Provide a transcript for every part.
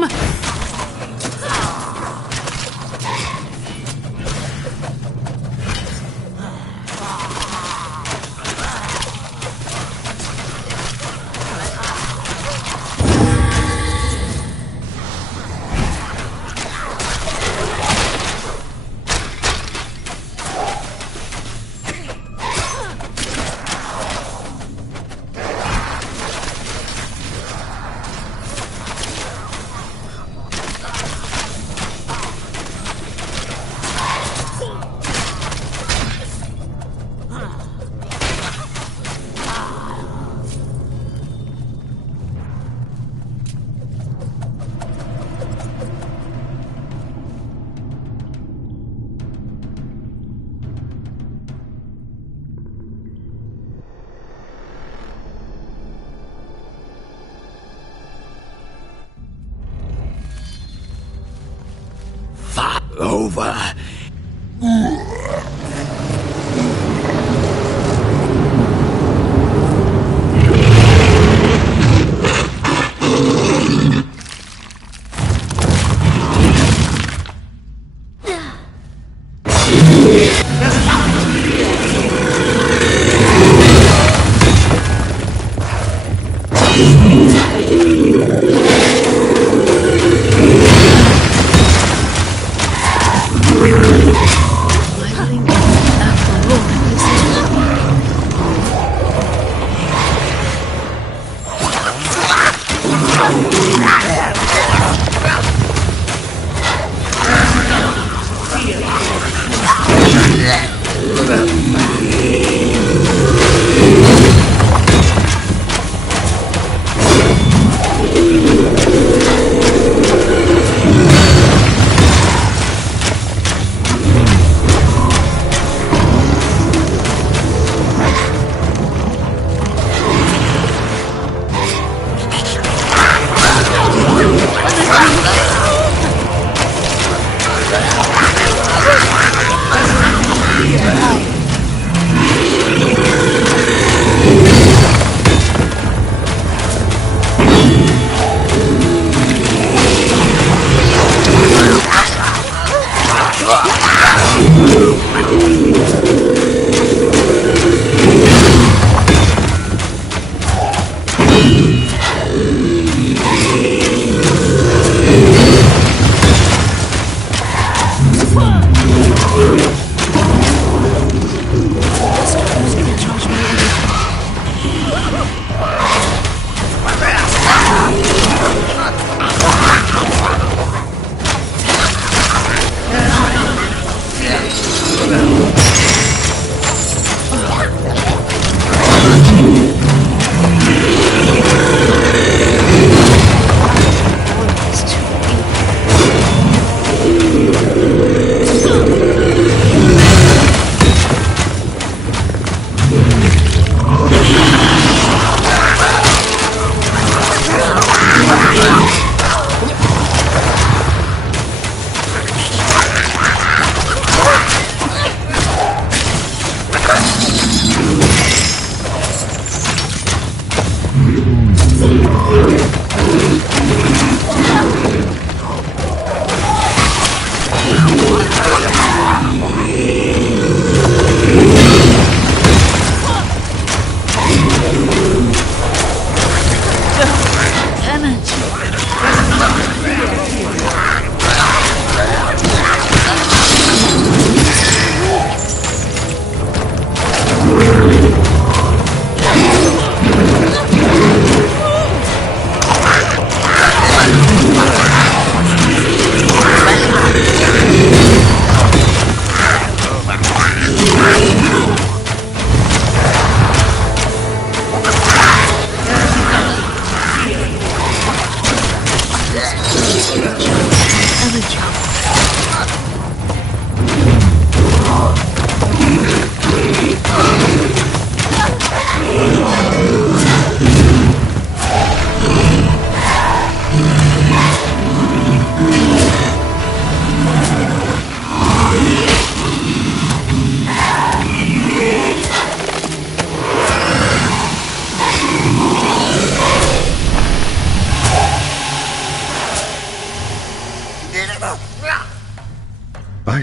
time! Over.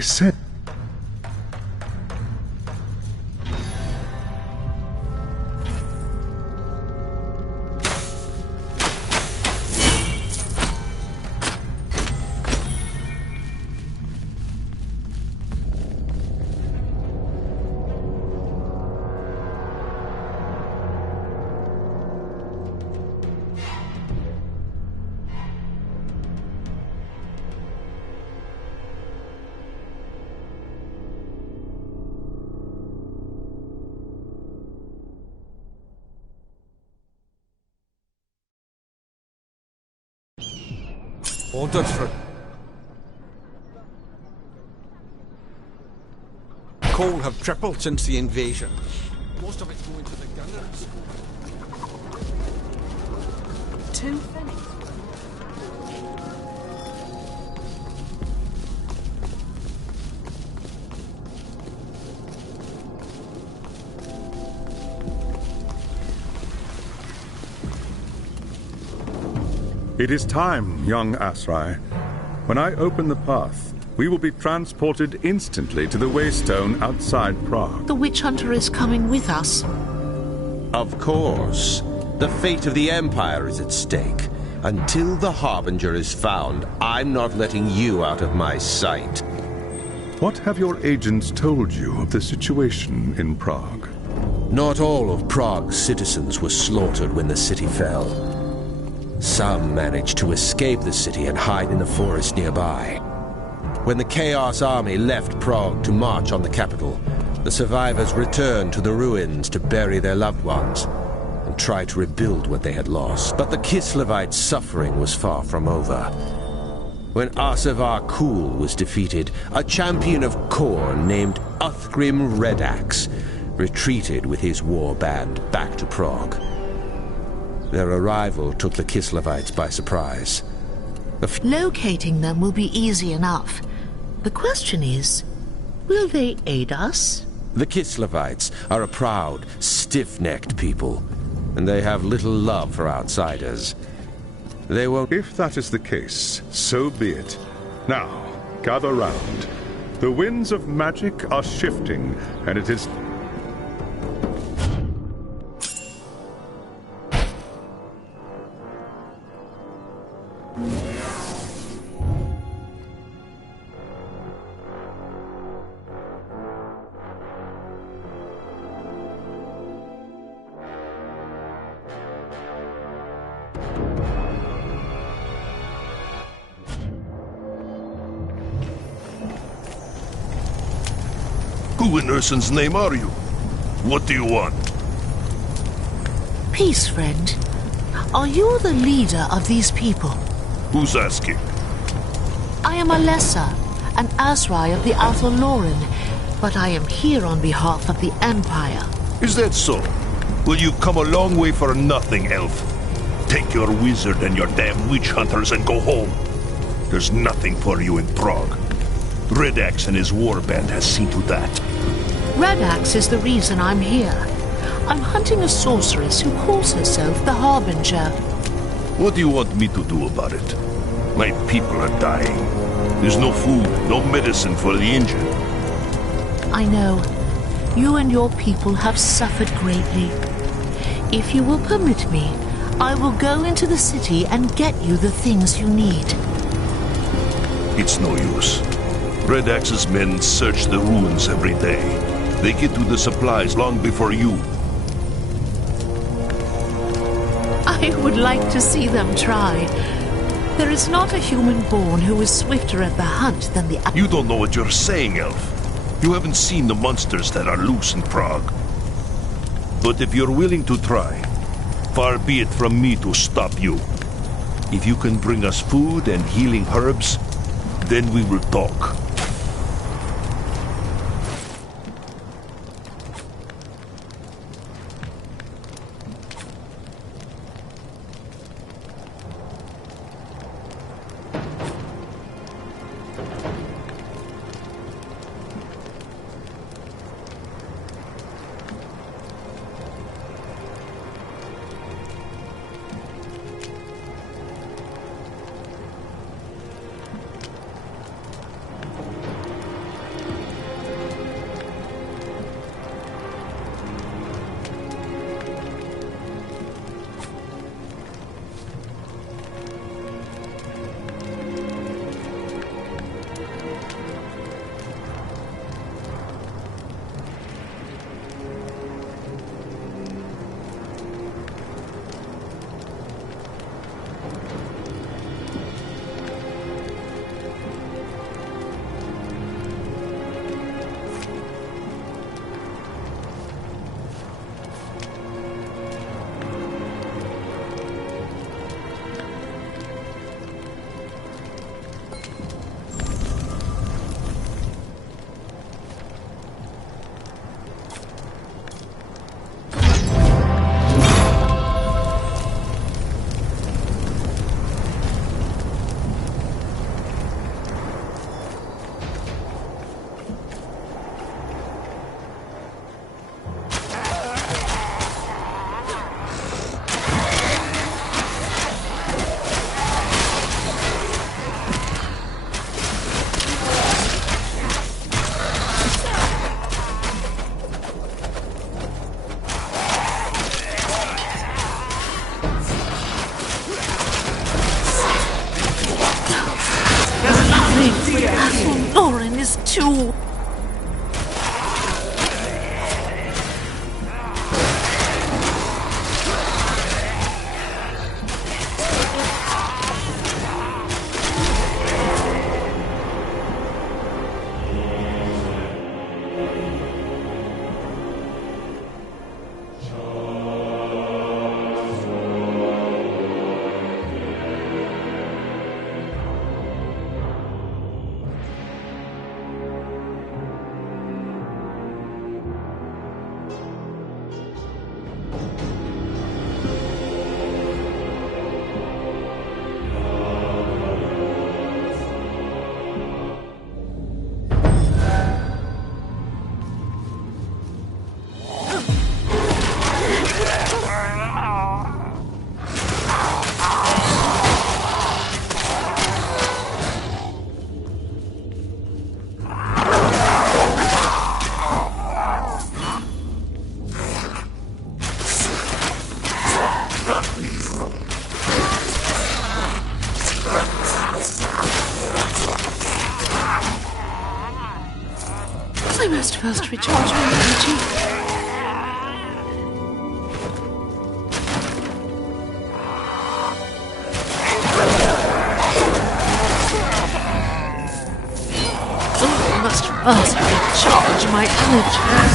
I said... Ordered for... Coal have tripled since the invasion. Most of it going to the gunners. 2 pennies. It is time, young Asrai. When I open the path, we will be transported instantly to the Waystone outside Prague. The witch hunter is coming with us. Of course. The fate of the Empire is at stake. Until the Harbinger is found, I'm not letting you out of my sight. What have your agents told you of the situation in Prague? Not all of Prague's citizens were slaughtered when the city fell. Some managed to escape the city and hide in the forest nearby. When the Chaos Army left Prague to march on the capital, the survivors returned to the ruins to bury their loved ones and try to rebuild what they had lost. But the Kislevites' suffering was far from over. When Arsavar Kul was defeated, a champion of Khorne named Uthgrim Redax retreated with his war band back to Prague. Their arrival took the Kislevites by surprise. Locating them will be easy enough. The question is, will they aid us? The Kislevites are a proud, stiff-necked people, and they have little love for outsiders. They won't... If that is the case, so be it. Now, gather round. The winds of magic are shifting, and it is... Who in Ursun's name are you? What do you want? Peace, friend. Are you the leader of these people? Who's asking? I am Elessa, an Asrai of the Outer Lauren, but I am here on behalf of the Empire. Is that so? Well, you've come a long way for nothing, elf. Take your wizard and your damn witch hunters and go home. There's nothing for you in Prague. Redax and his warband has seen to that. Redax is the reason I'm here. I'm hunting a sorceress who calls herself the Harbinger. What do you want me to do about it? My people are dying. There's no food, no medicine for the injured. I know. You and your people have suffered greatly. If you will permit me, I will go into the city and get you the things you need. It's no use. Redax's men search the ruins every day. They get to the supplies long before you. I would like to see them try. There is not a human born who is swifter at the hunt than the... You don't know what you're saying, elf. You haven't seen the monsters that are loose in Prague. But if you're willing to try, far be it from me to stop you. If you can bring us food and healing herbs, then we will talk. to... I must first recharge my energy. I must first recharge my energy.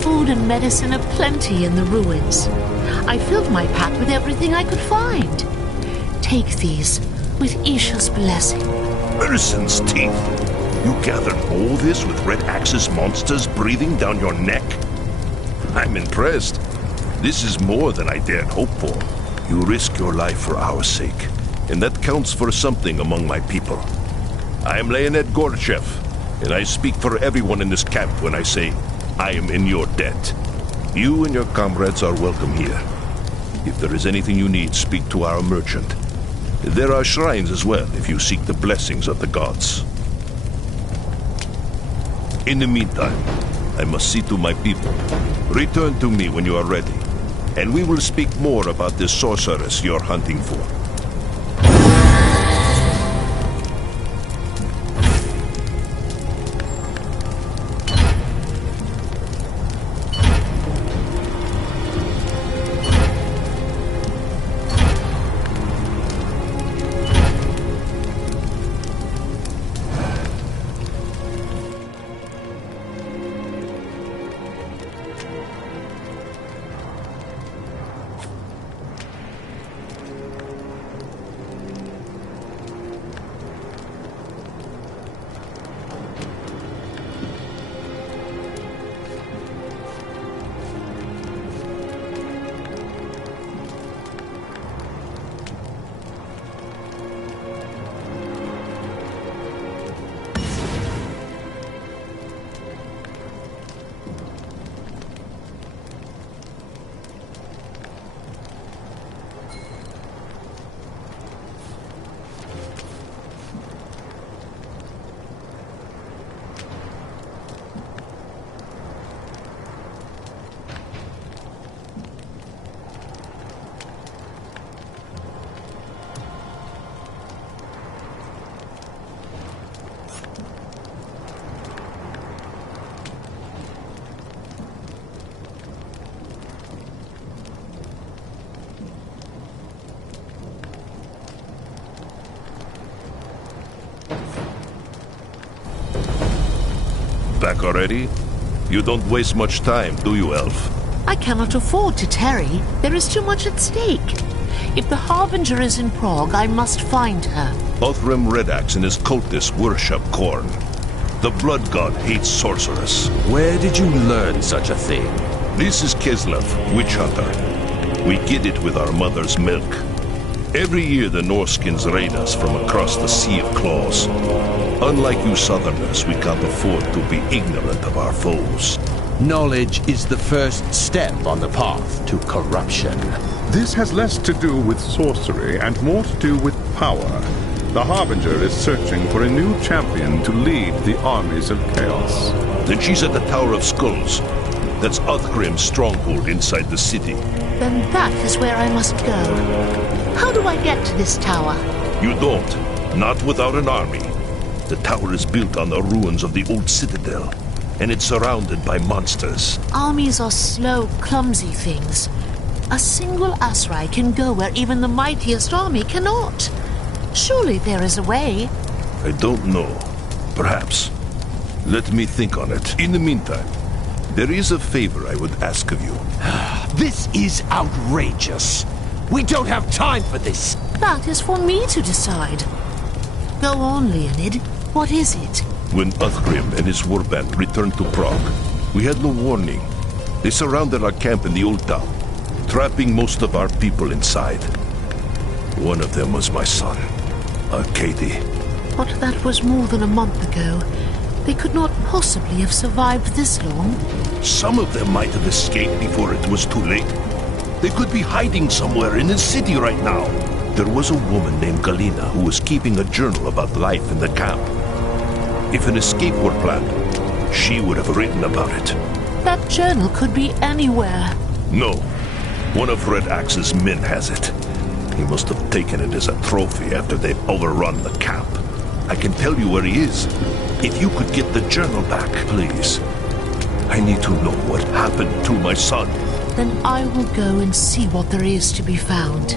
Food and medicine aplenty in the ruins. I filled my pack with everything I could find. Take these, with Isha's blessing. Medicine's teeth! You gathered all this with Red Axe's monsters breathing down your neck? I'm impressed. This is more than I dared hope for. You risk your life for our sake, and that counts for something among my people. I am Leonid Gorchev, and I speak for everyone in this camp when I say I am in your debt. You and your comrades are welcome here. If there is anything you need, speak to our merchant. There are shrines as well if you seek the blessings of the gods. In the meantime, I must see to my people. Return to me when you are ready, and we will speak more about this sorceress you're hunting for. Back already? You don't waste much time, do you, Elf? I cannot afford to tarry. There is too much at stake. If the Harbinger is in Prague, I must find her. Othram Redax and his cultists worship Khorne. The Blood God hates sorcerers. Where did you learn such a thing? This is Kislev, witch hunter. We get it with our mother's milk. Every year the Norskins raid us from across the Sea of Claws. Unlike you Southerners, we can't afford to be ignorant of our foes. Knowledge is the first step on the path to corruption. This has less to do with sorcery and more to do with power. The Harbinger is searching for a new champion to lead the armies of chaos. Then she's at the Tower of Skulls. That's Othgrim's stronghold inside the city. Then that is where I must go. How do I get to this tower? You don't. Not without an army. The tower is built on the ruins of the old citadel, and it's surrounded by monsters. Armies are slow, clumsy things. A single Asrai can go where even the mightiest army cannot. Surely there is a way. I don't know. Perhaps. Let me think on it. In the meantime, there is a favor I would ask of you. This is outrageous. We don't have time for this. That is for me to decide. Go on, Leonid. What is it? When Uthgrim and his warband returned to Prague, we had no warning. They surrounded our camp in the old town, trapping most of our people inside. One of them was my son, Arkady. But that was more than a month ago. They could not possibly have survived this long. Some of them might have escaped before it was too late. They could be hiding somewhere in the city right now. There was a woman named Galina who was keeping a journal about life in the camp. If an escape were planned, she would have written about it. That journal could be anywhere. No. One of Red Axe's men has it. He must have taken it as a trophy after they've overrun the camp. I can tell you where he is. If you could get the journal back, please. I need to know what happened to my son. Then I will go and see what there is to be found.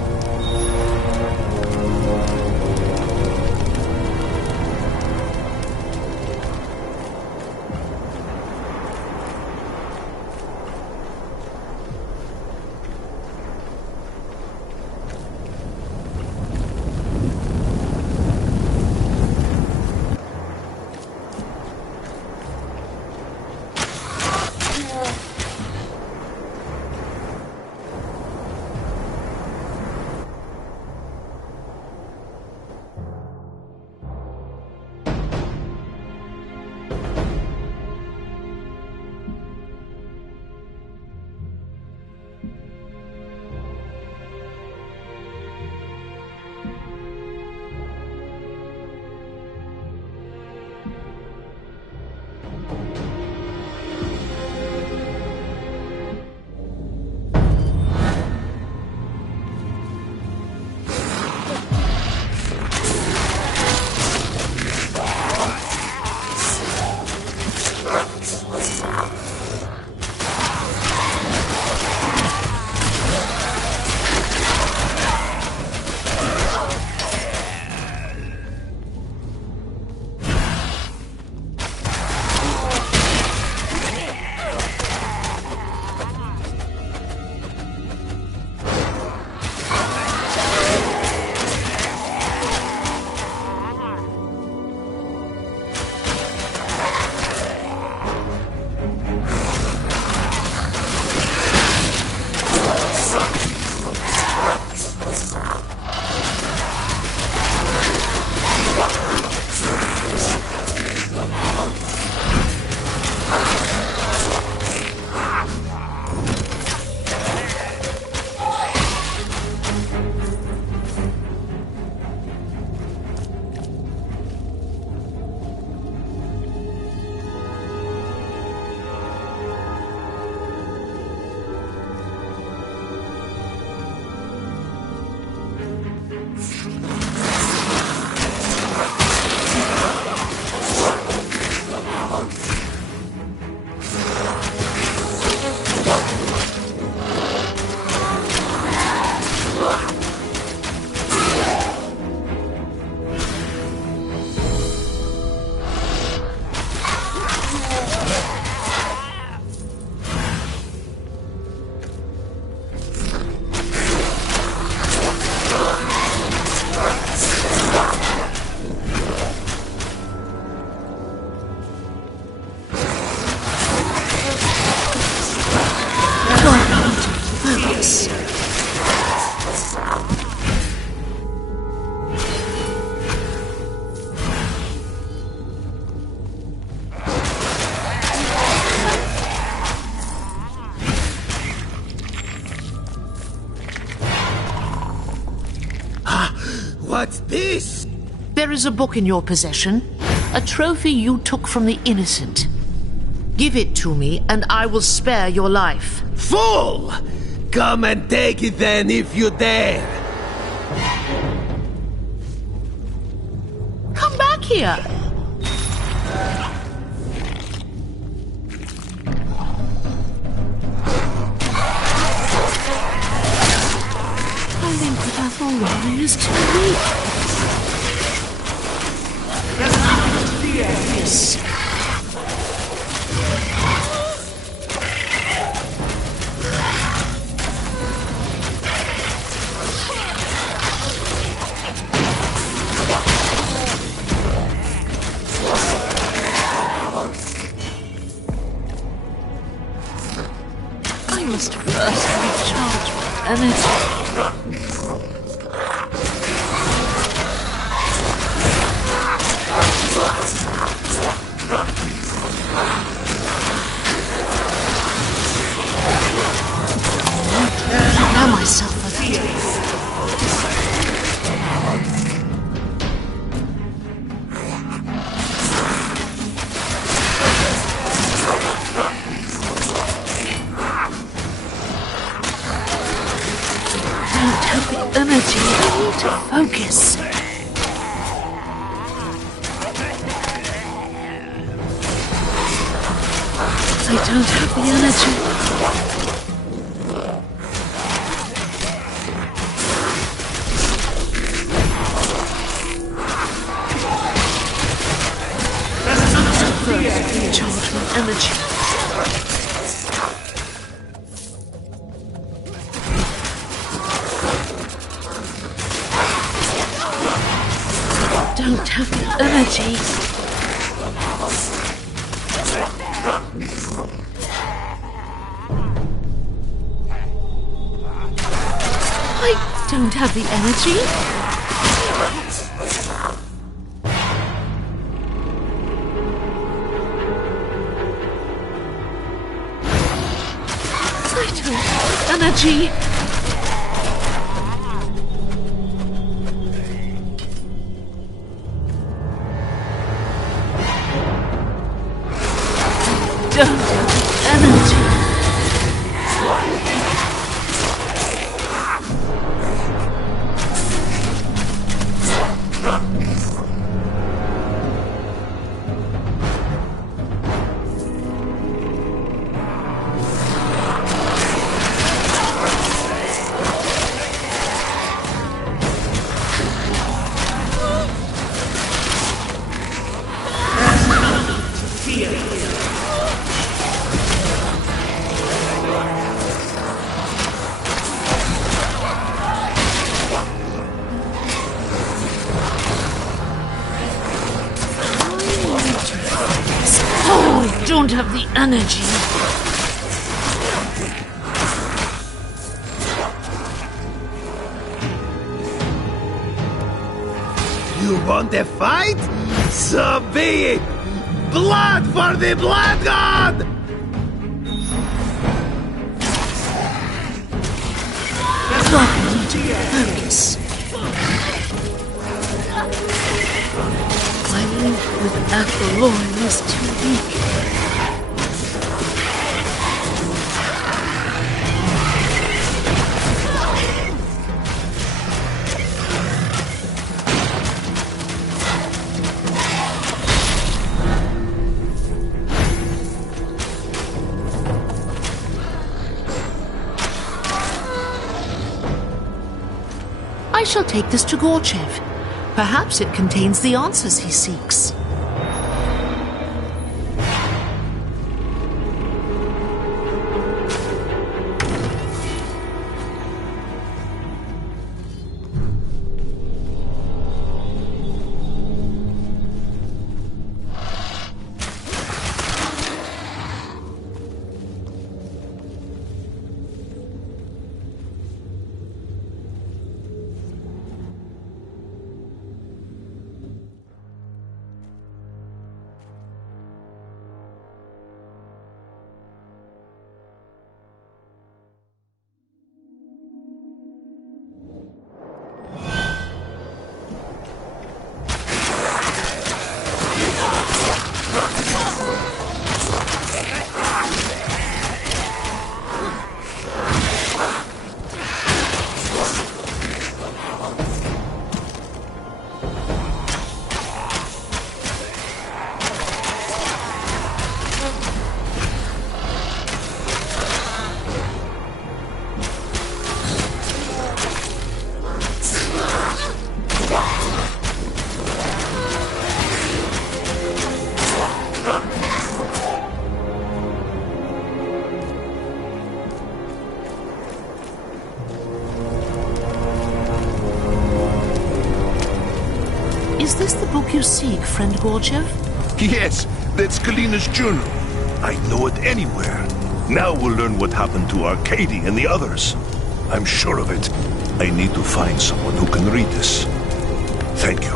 What's this? There is a book in your possession. A trophy you took from the innocent. Give it to me, and I will spare your life. Fool! Come and take it then, if you dare! Come back here! I think that Athelrod is too weak. Yes. must first recharge my energy. I know myself a little. Energy, I need to focus. I don't have the energy. Recharge my energy. Don't have the energy. I don't have the energy. I don't have energy. Don't have the energy. You want a fight? So be it! Blood for the Blood God! I need to focus. My link with Athlorn is too weak. I shall take this to Gorchev. Perhaps it contains the answers he seeks. Is this the book you seek, friend Gorchev? Yes, that's Kalina's journal. I'd know it anywhere. Now we'll learn what happened to Arcady and the others. I'm sure of it. I need to find someone who can read this. Thank you.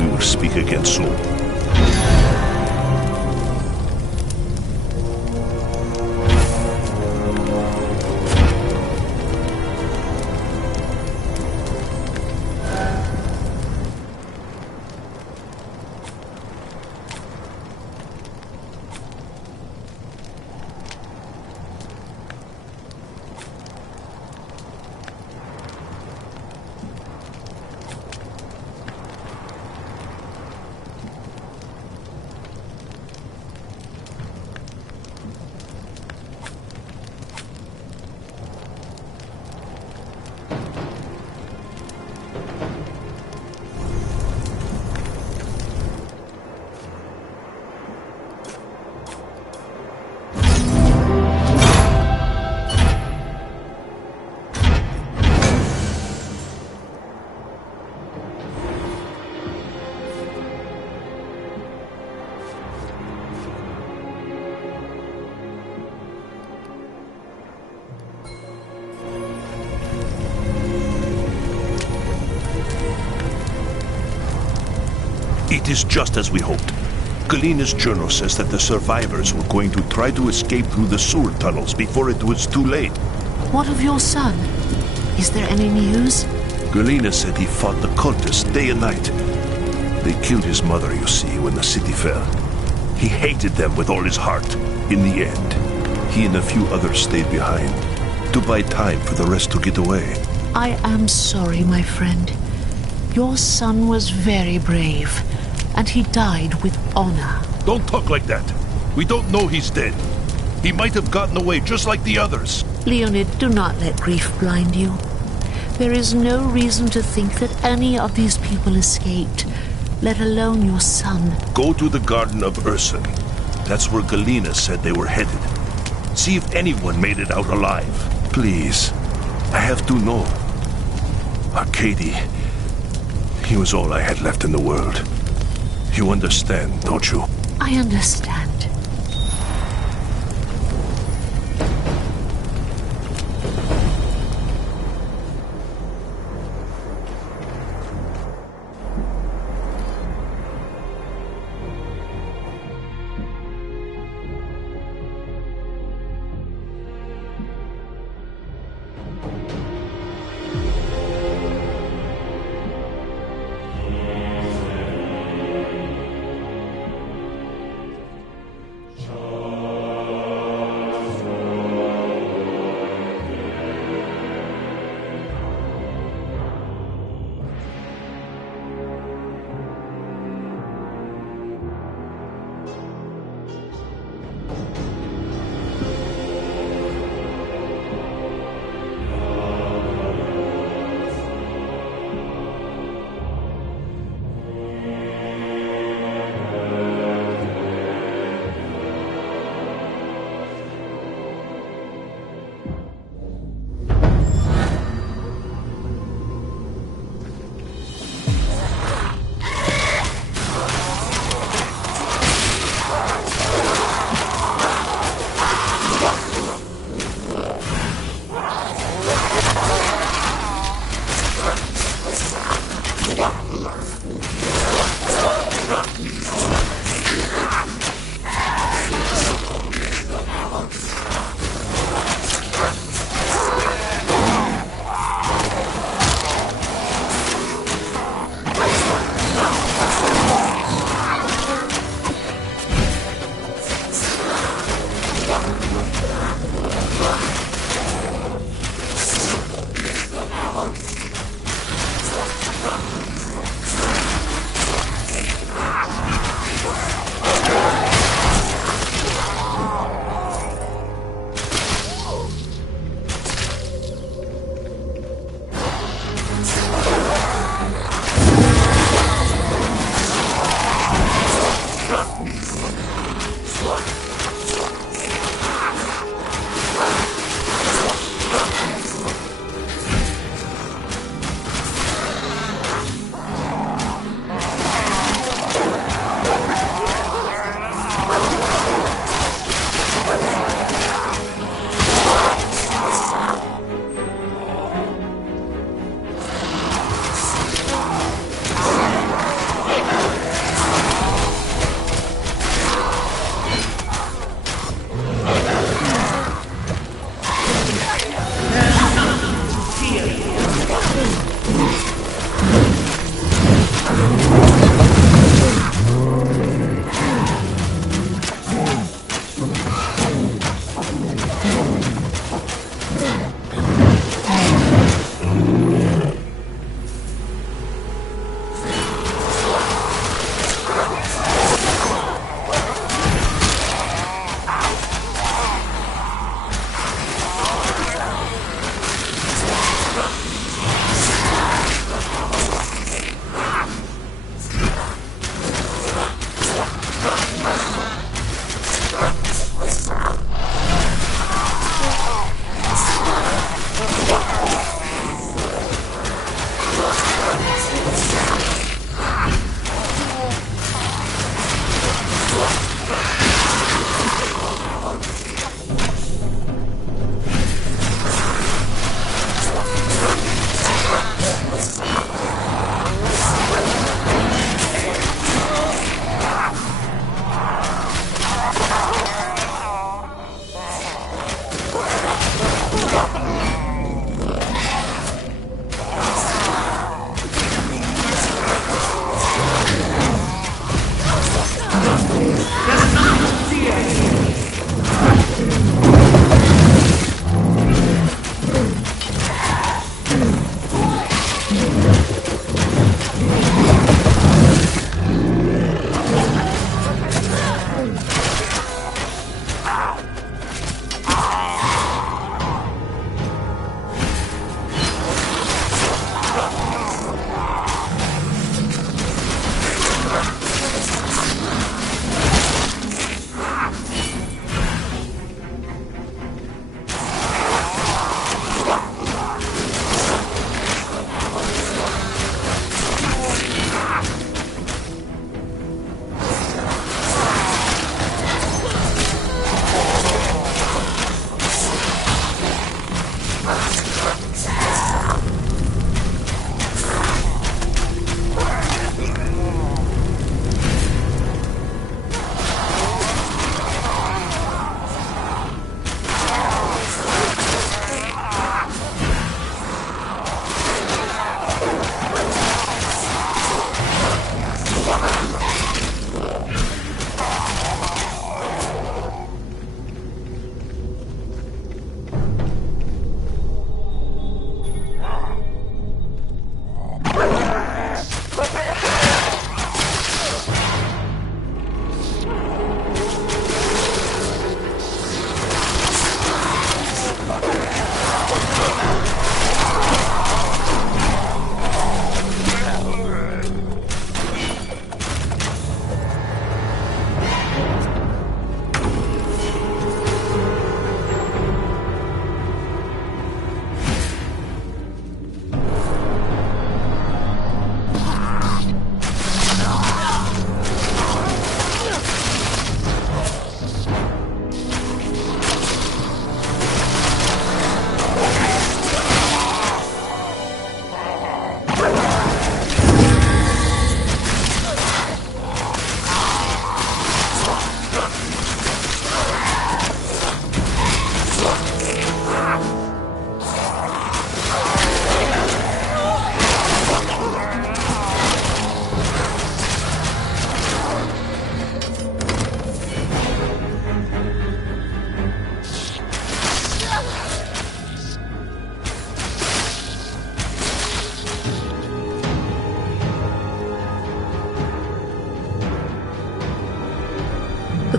We will speak again soon. It is just as we hoped. Galina's journal says that the survivors were going to try to escape through the sewer tunnels before it was too late. What of your son? Is there any news? Galina said he fought the cultists day and night. They killed his mother, you see, when the city fell. He hated them with all his heart. In the end, he and a few others stayed behind to buy time for the rest to get away. I am sorry, my friend. Your son was very brave, and he died with honor. Don't talk like that. We don't know he's dead. He might have gotten away just like the others. Leonid, do not let grief blind you. There is no reason to think that any of these people escaped, let alone your son. Go to the Garden of Urson. That's where Galina said they were headed. See if anyone made it out alive. Please. I have to know. Arcady. He was all I had left in the world. You understand, don't you? I understand.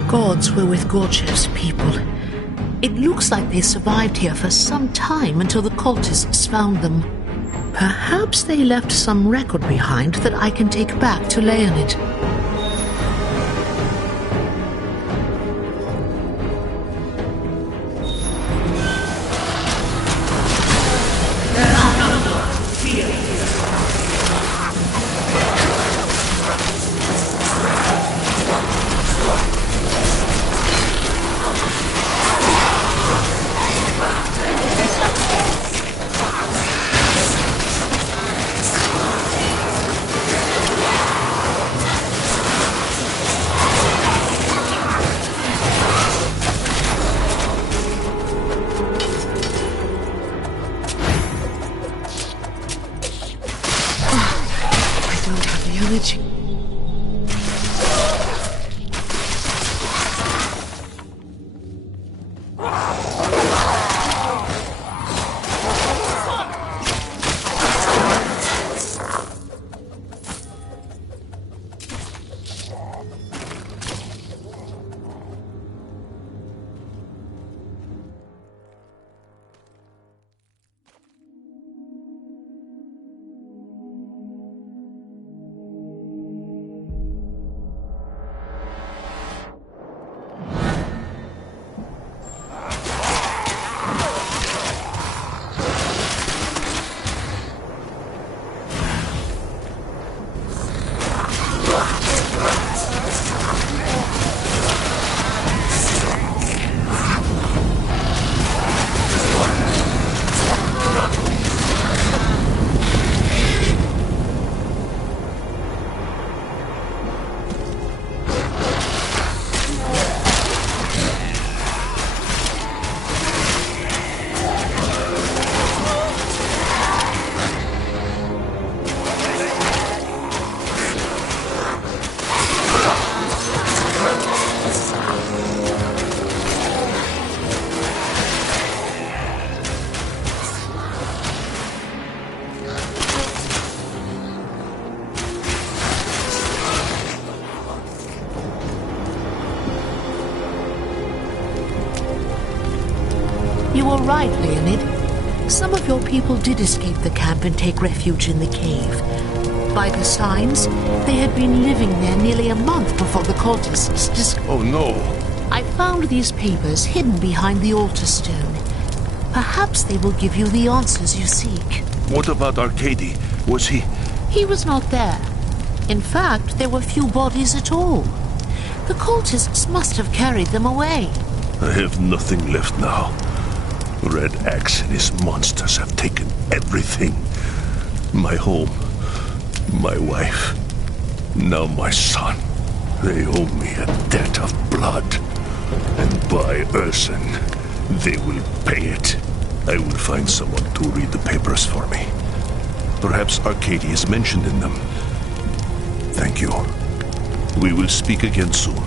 gods were with Gorchev's people. It looks like they survived here for some time until the cultists found them. Perhaps they left some record behind that I can take back to Leonid. You were right, Leonid. Some of your people did escape the camp and take refuge in the cave. By the signs, they had been living there nearly a month before the cultists Oh no! I found these papers hidden behind the altar stone. Perhaps they will give you the answers you seek. What about Arcady? Was he... He was not there. In fact, there were few bodies at all. The cultists must have carried them away. I have nothing left now. Red Axe and his monsters have taken everything. My home, my wife, now my son. They owe me a debt of blood. And by Urson, they will pay it. I will find someone to read the papers for me. Perhaps Arcady is mentioned in them. Thank you. We will speak again soon.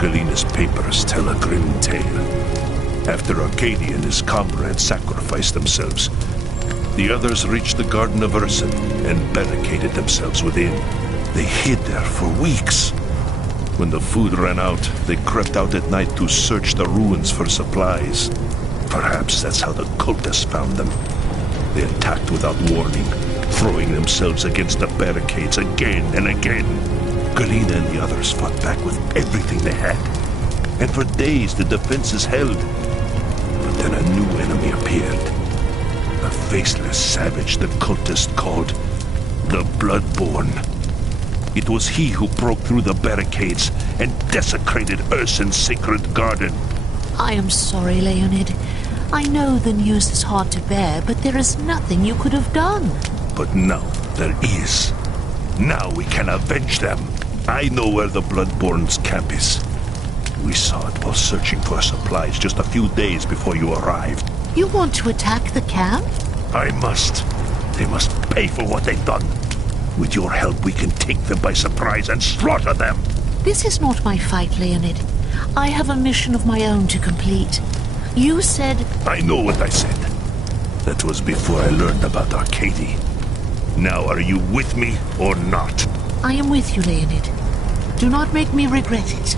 Galina's papers tell a grim tale. After Arcady and his comrades sacrificed themselves, the others reached the Garden of Urson and barricaded themselves within. They hid there for weeks. When the food ran out, they crept out at night to search the ruins for supplies. Perhaps that's how the cultists found them. They attacked without warning, throwing themselves against the barricades again and again. Galina and the others fought back with everything they had. And for days the defenses held. But then a new enemy appeared. A faceless savage the cultists called the Bloodborne. It was he who broke through the barricades and desecrated Urson's sacred garden. I am sorry, Leonid. I know the news is hard to bear, but there is nothing you could have done. But now there is. Now we can avenge them. I know where the Bloodborne's camp is. We saw it while searching for supplies just a few days before you arrived. You want to attack the camp? I must. They must pay for what they've done. With your help, we can take them by surprise and slaughter them. This is not my fight, Leonid. I have a mission of my own to complete. You said... I know what I said. That was before I learned about Arcady. Now are you with me or not? I am with you, Leonid. Do not make me regret it.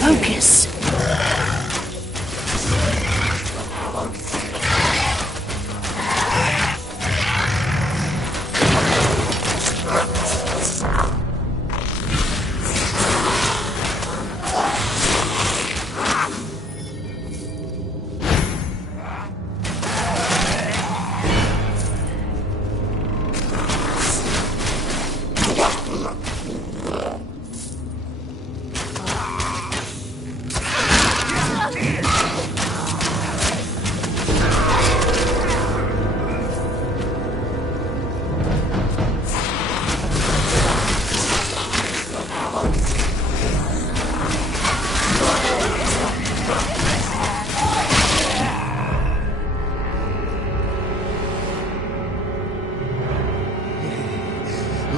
Focus.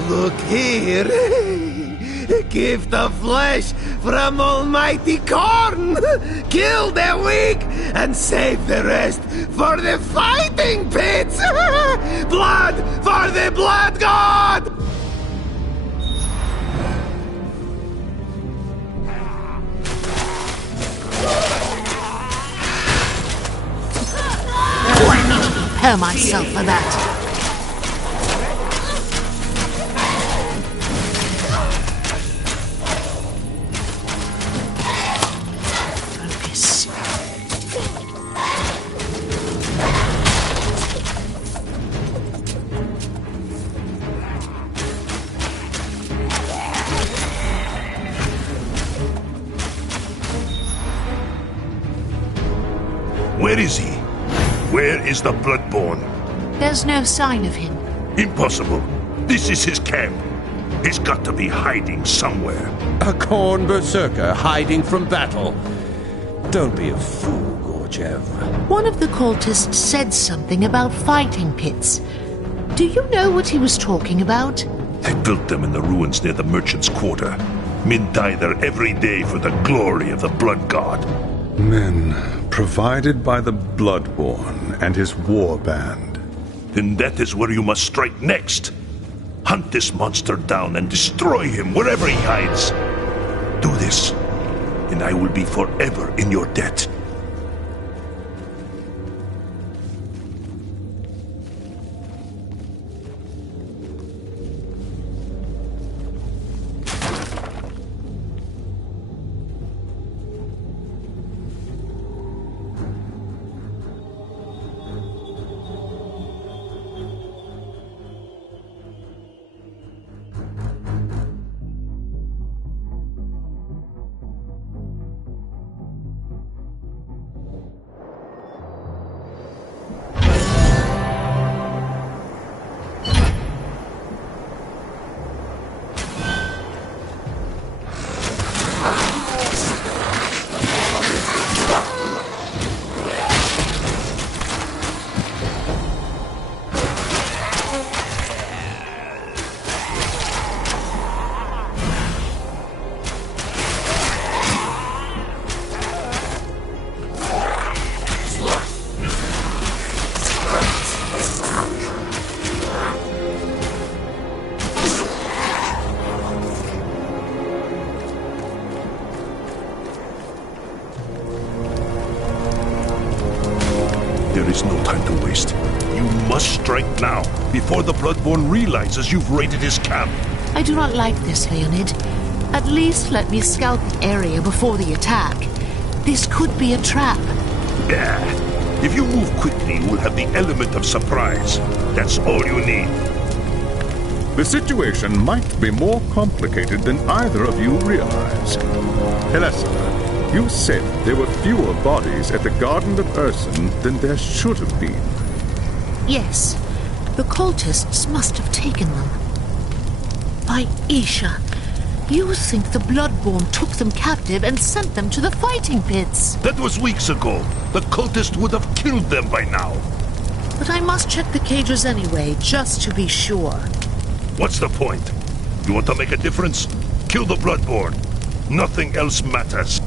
Look here. Gift of flesh from Almighty Corn. Kill the weak and save the rest for the fighting pits. Blood for the blood god. I need to prepare myself for that. Focus. Where is he? Where is the Bloodborne? There's no sign of him. Impossible. This is his camp. He's got to be hiding somewhere. A Khorne berserker hiding from battle. Don't be a fool, Gorjev. One of the cultists said something about fighting pits. Do you know what he was talking about? They built them in the ruins near the merchant's quarter. Men die there every day for the glory of the blood god. Men provided by the Bloodborne and his war band. Then that is where you must strike next. Hunt this monster down and destroy him wherever he hides. Do this, and I will be forever in your debt. There is no time to waste. You must strike now, before the Bloodborne realizes you've raided his camp. I do not like this, Leonid. At least let me scout the area before the attack. This could be a trap. Yeah. If you move quickly, you will have the element of surprise. That's all you need. The situation might be more complicated than either of you realize. Elessa, you said there were fewer bodies at the Garden of Ursun than there should have been. Yes, the cultists must have taken them. By Isha, you think the Bloodborne took them captive and sent them to the fighting pits. That was weeks ago. The cultist would have killed them by now. But I must check the cages anyway, just to be sure. What's the point? You want to make a difference? Kill the Bloodborne. Nothing else matters.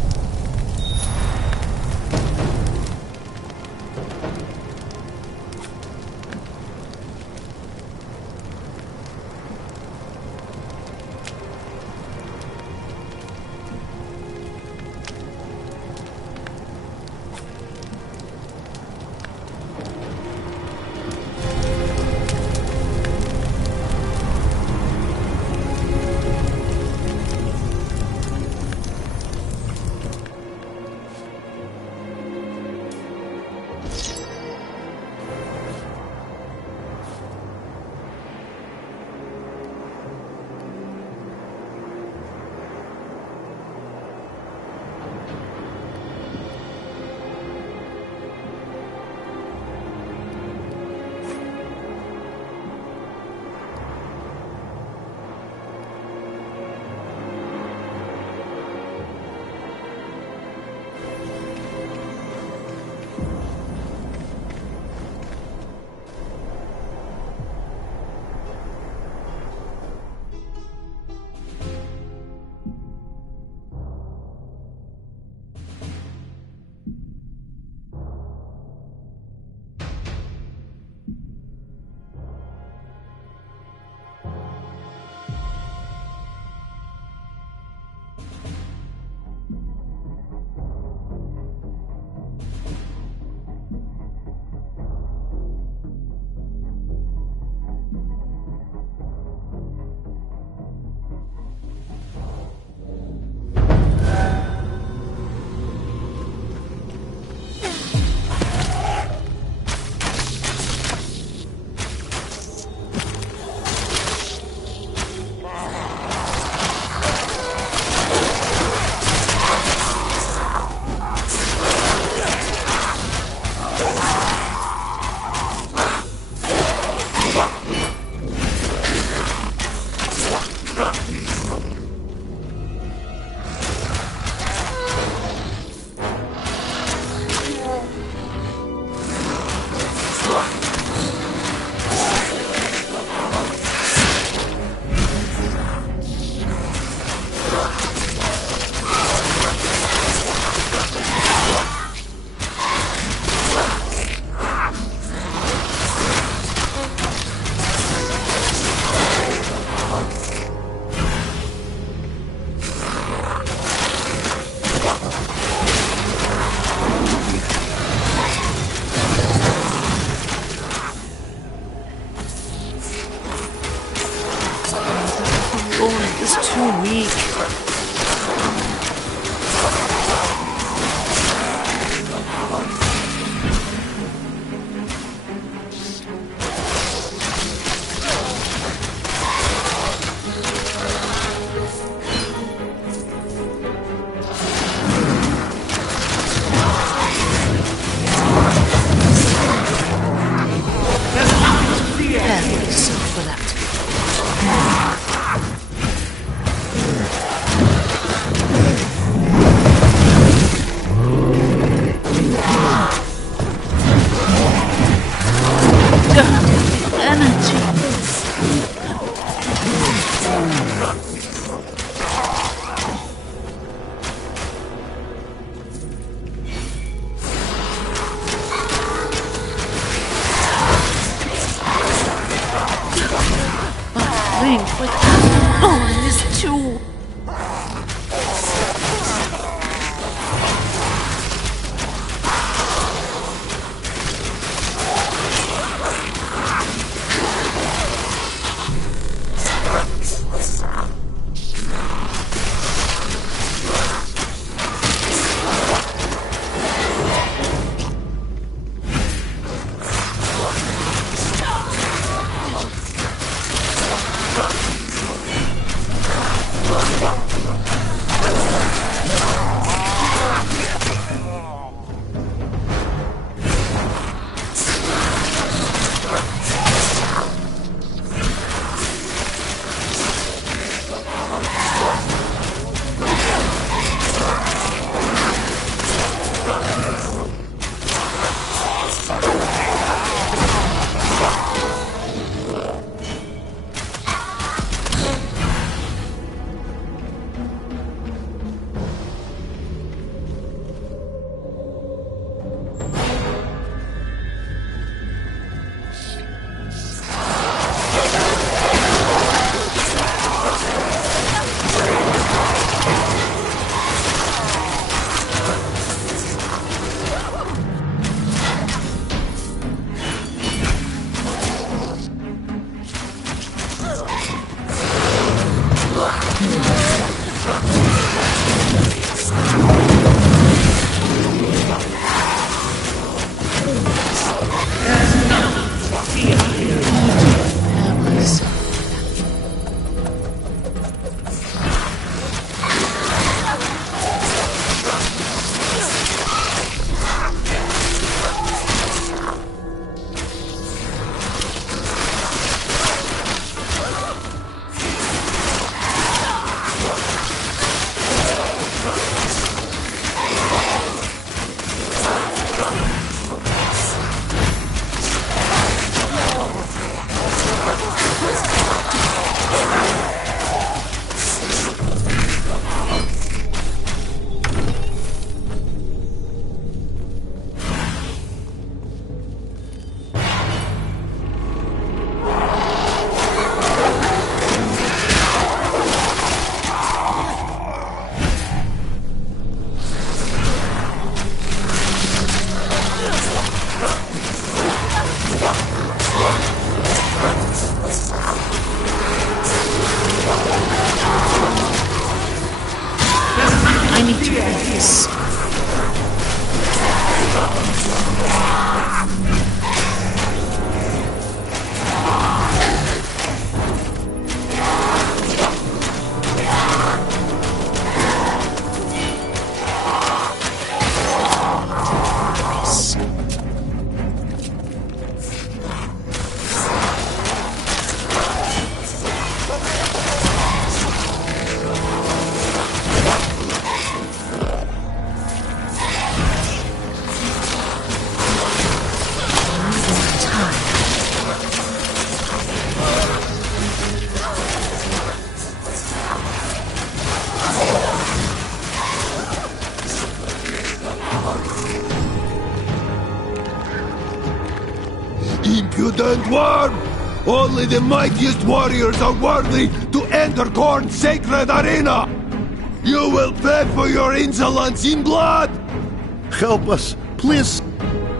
Too weak. For that. Ancient Worm! Only the mightiest warriors are worthy to enter Khorne's sacred arena! You will pay for your insolence in blood! Help us, please,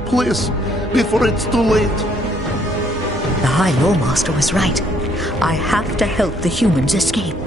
please, before it's too late. The High Lawmaster was right. I have to help the humans escape.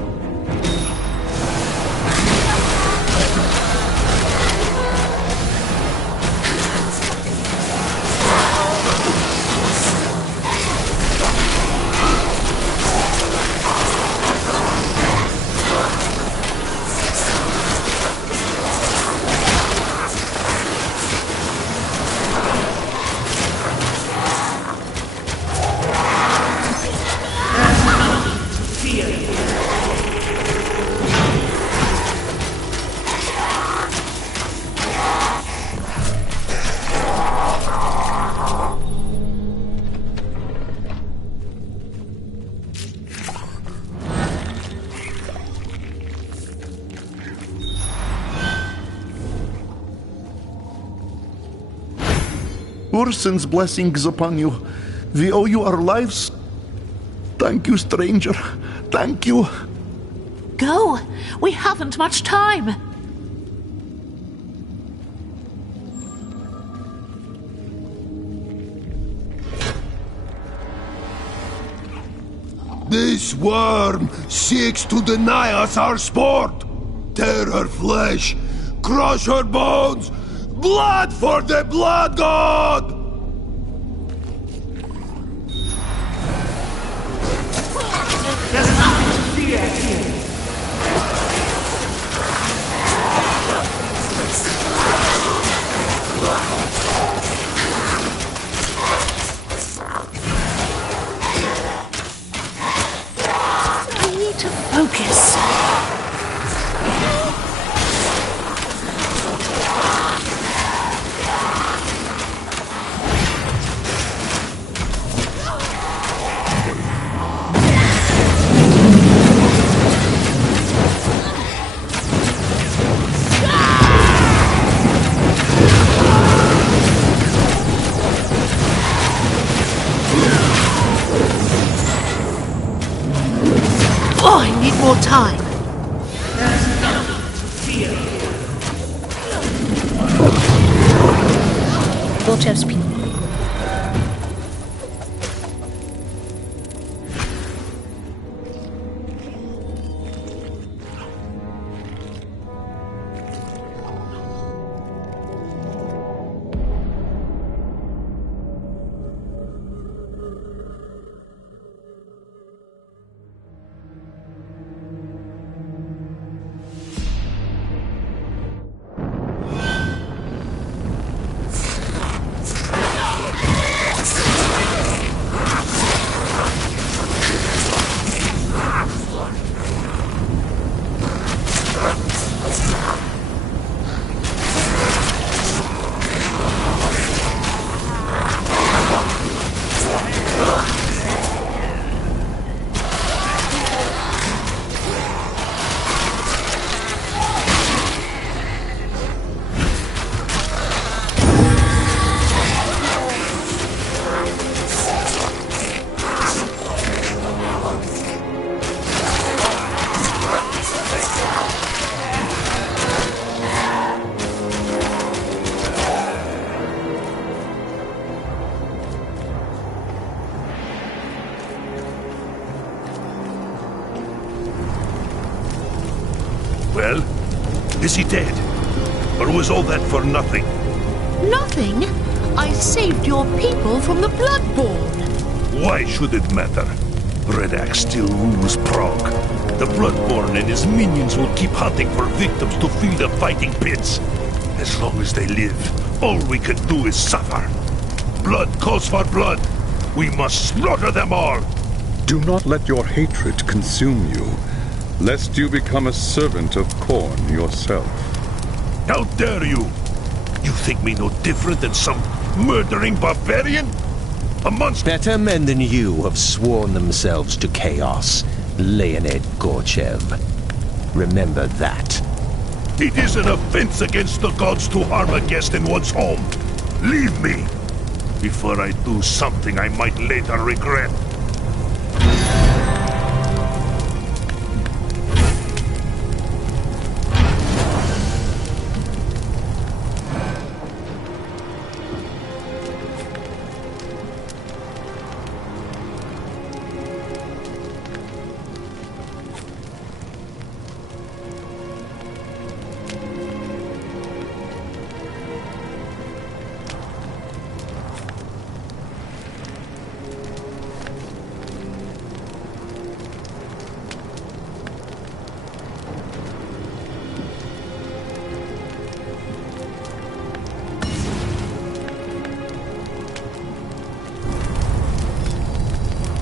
Ursen's blessings upon you. We owe you our lives. Thank you, stranger. Thank you. Go! We haven't much time! This worm seeks to deny us our sport! Tear her flesh! Crush her bones! Blood for the Blood God! I need to focus. Oh, I need more time. Chaosbane. Well, is he dead? Or was all that for nothing? Nothing? I saved your people from the Bloodborne. Why should it matter? Red Axe still rules Prague. The Bloodborne and his minions will keep hunting for victims to feed the fighting pits. As long as they live, all we can do is suffer. Blood calls for blood. We must slaughter them all. Do not let your hatred consume you, lest you become a servant of Khorne yourself. How dare you? You think me no different than some murdering barbarian? A monster? Better men than you have sworn themselves to chaos, Leonid Gorchev. Remember that. It is an offense against the gods to harm a guest in one's home. Leave me. before I do something I might later regret.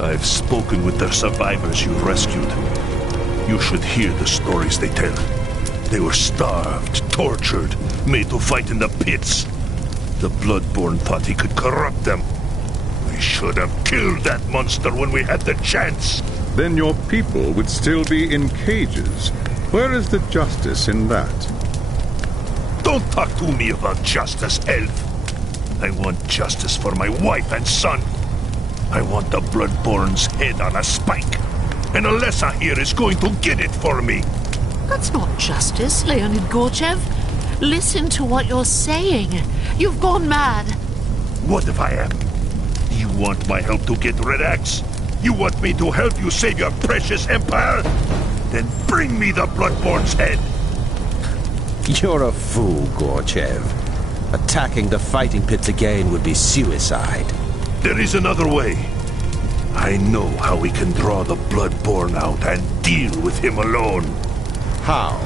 I've spoken with the survivors you rescued. You should hear the stories they tell. They were starved, tortured, made to fight in the pits. The Bloodborne thought he could corrupt them. We should have killed that monster when we had the chance. Then your people would still be in cages. Where is the justice in that? Don't talk to me about justice, elf. I want justice for my wife and son. I want the Bloodborne's head on a spike. And Elessa here is going to get it for me. That's not justice, Leonid Gorchev. Listen to what you're saying. You've gone mad. What if I am? You want my help to get Red Axe? You want me to help you save your precious empire? Then bring me the Bloodborne's head. You're a fool, Gorchev. Attacking the fighting pits again would be suicide. There is another way. I know how we can draw the Bloodborne out and deal with him alone. How?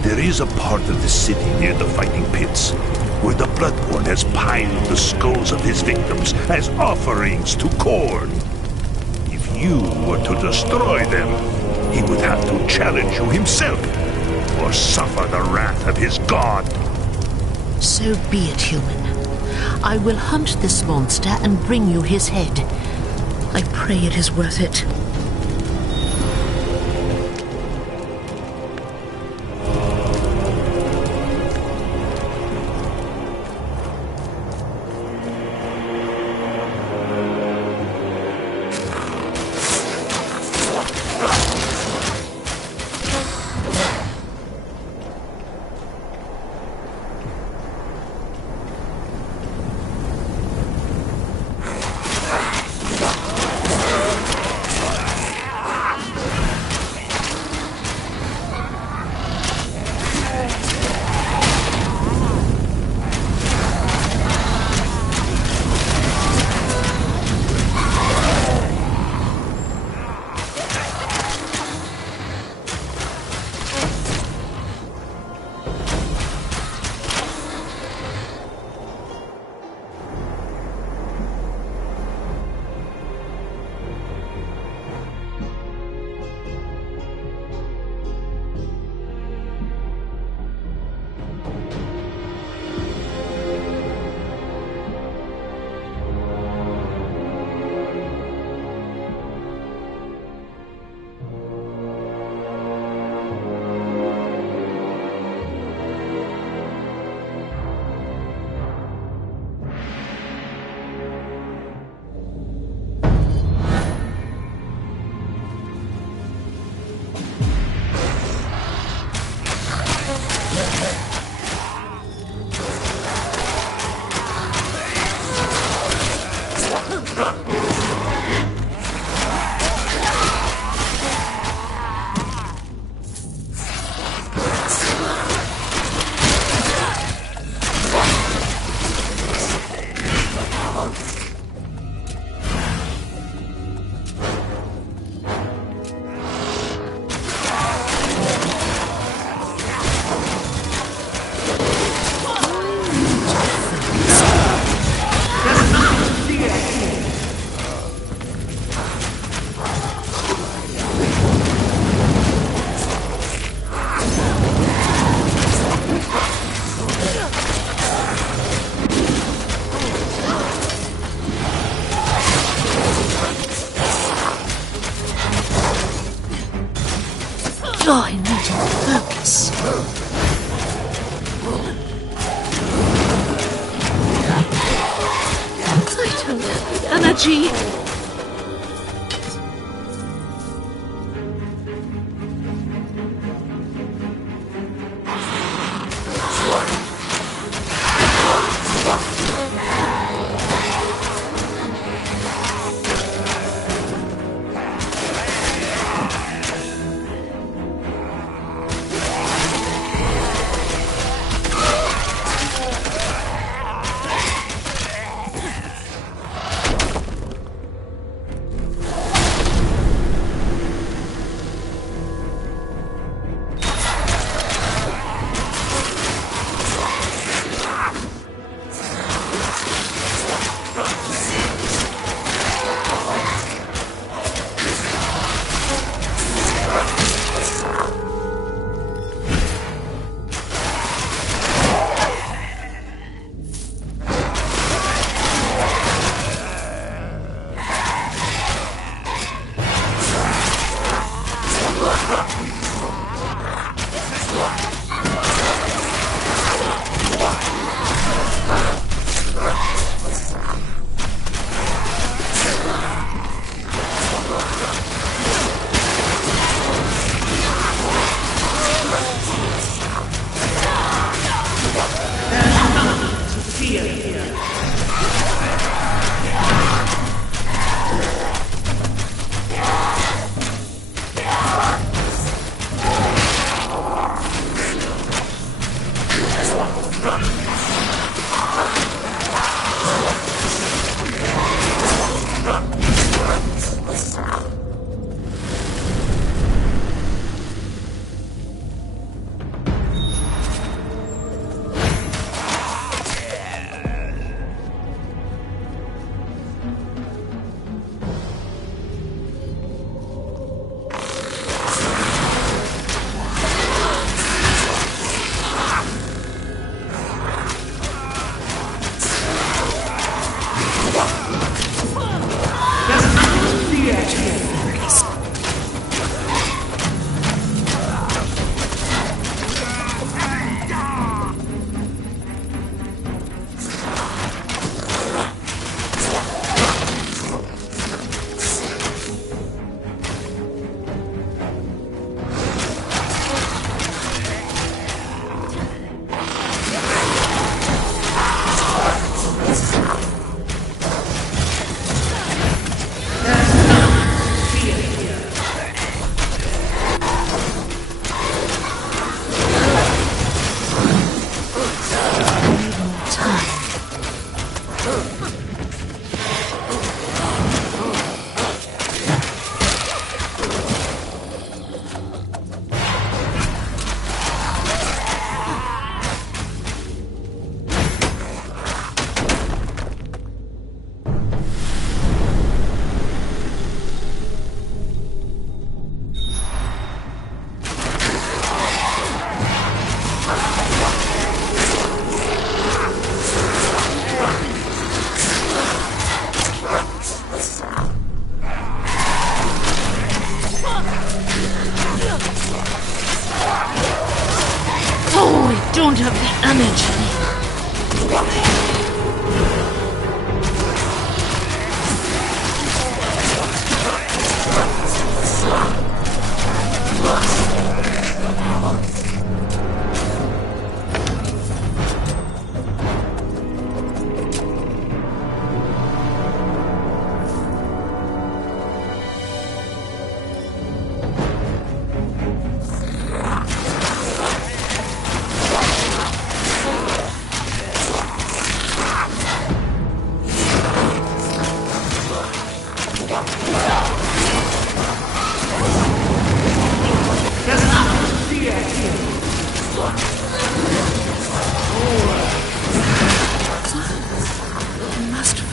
There is a part of the city near the fighting pits where the Bloodborne has piled the skulls of his victims as offerings to Khorne. If you were to destroy them, he would have to challenge you himself or suffer the wrath of his god. So be it, human. I will hunt this monster and bring you his head. I pray it is worth it. Oh, I need to focus. I energy. Don't have the energy.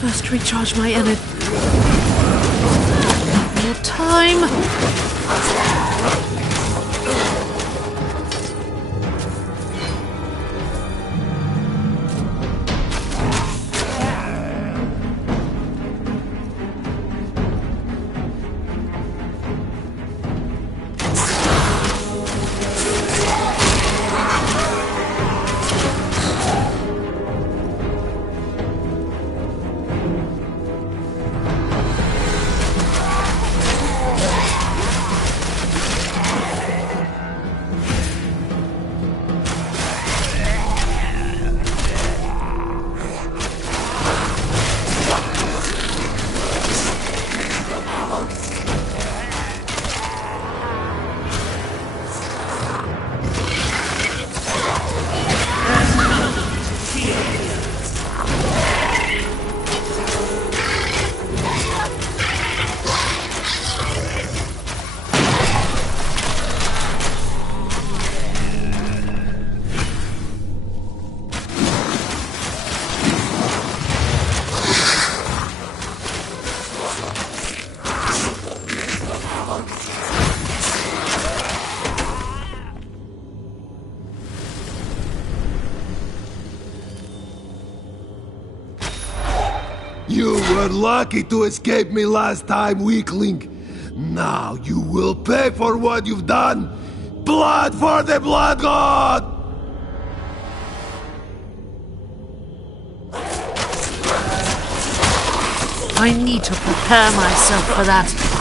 First recharge my energy. More time. You were lucky to escape me last time, weakling. Now you will pay for what you've done. Blood for the Blood God! I need to prepare myself for that.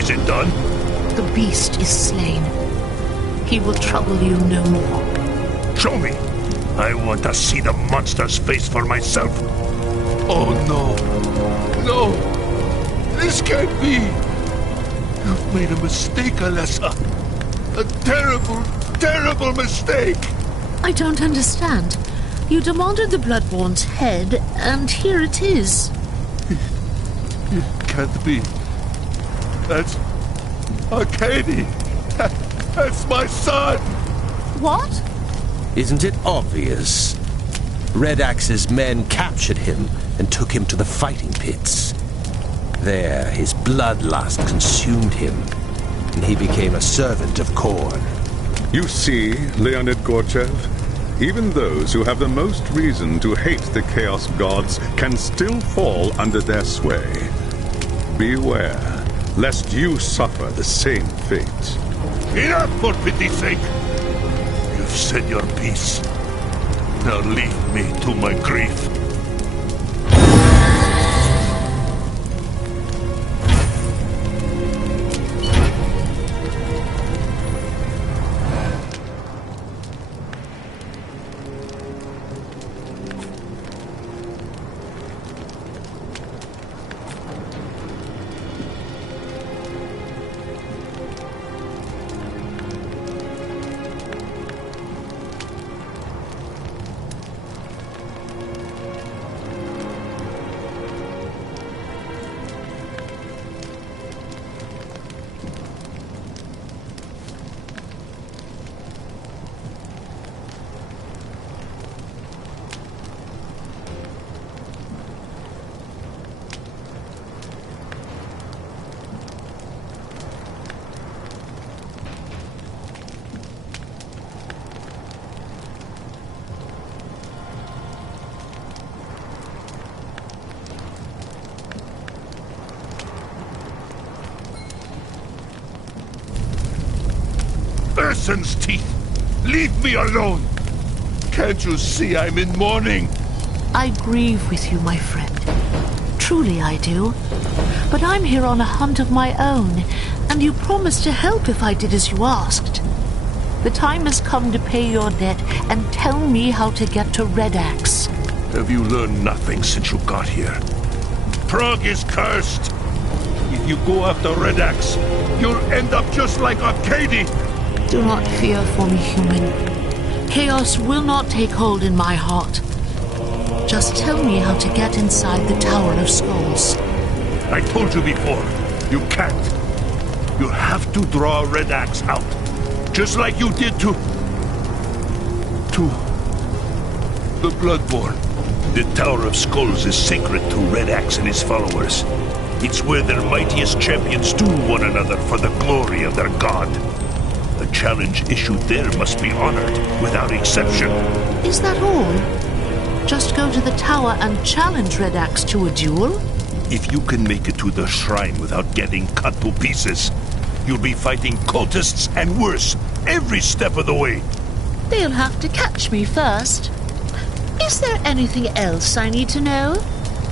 Is it done? The beast is slain. He will trouble you no more. Show me! I want to see the monster's face for myself. Oh no! No! This can't be! You've made a mistake, Elessa. A terrible, terrible mistake! I don't understand. You demanded the Bloodborne's head, and here it is. It can't be. That's Arcady. That's my son! What? Isn't it obvious? Red Axe's men captured him and took him to the fighting pits. There, his bloodlust consumed him, and he became a servant of Khorne. You see, Leonid Gorchev, even those who have the most reason to hate the Chaos Gods can still fall under their sway. Beware, lest you suffer the same fate. Enough, for pity's sake! You've said your piece. Now leave me to my grief. Ursun's teeth! Leave me alone! Can't you see I'm in mourning? I grieve with you, my friend. Truly I do. But I'm here on a hunt of my own, and you promised to help if I did as you asked. The time has come to pay your debt and tell me how to get to Red Axe. Have you learned nothing since you got here? Prague is cursed! If you go after Red Axe, you'll end up just like Arcady! Do not fear for me, human. Chaos will not take hold in my heart. Just tell me how to get inside the Tower of Skulls. I told you before, you can't. You have to draw Red Axe out. Just like you did to the Bloodborne. The Tower of Skulls is sacred to Red Axe and his followers. It's where their mightiest champions duel one another for the glory of their god. A challenge issued there must be honored, without exception. Is that all? Just go to the tower and challenge Red Axe to a duel? If you can make it to the shrine without getting cut to pieces, you'll be fighting cultists and worse every step of the way. They'll have to catch me first. Is there anything else I need to know?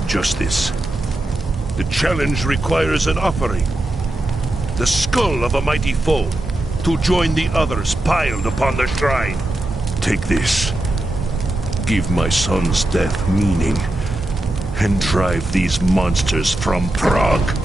Just this. The challenge requires an offering. The skull of a mighty foe, to join the others piled upon the shrine. Take this. Give my son's death meaning, and drive these monsters from Prague.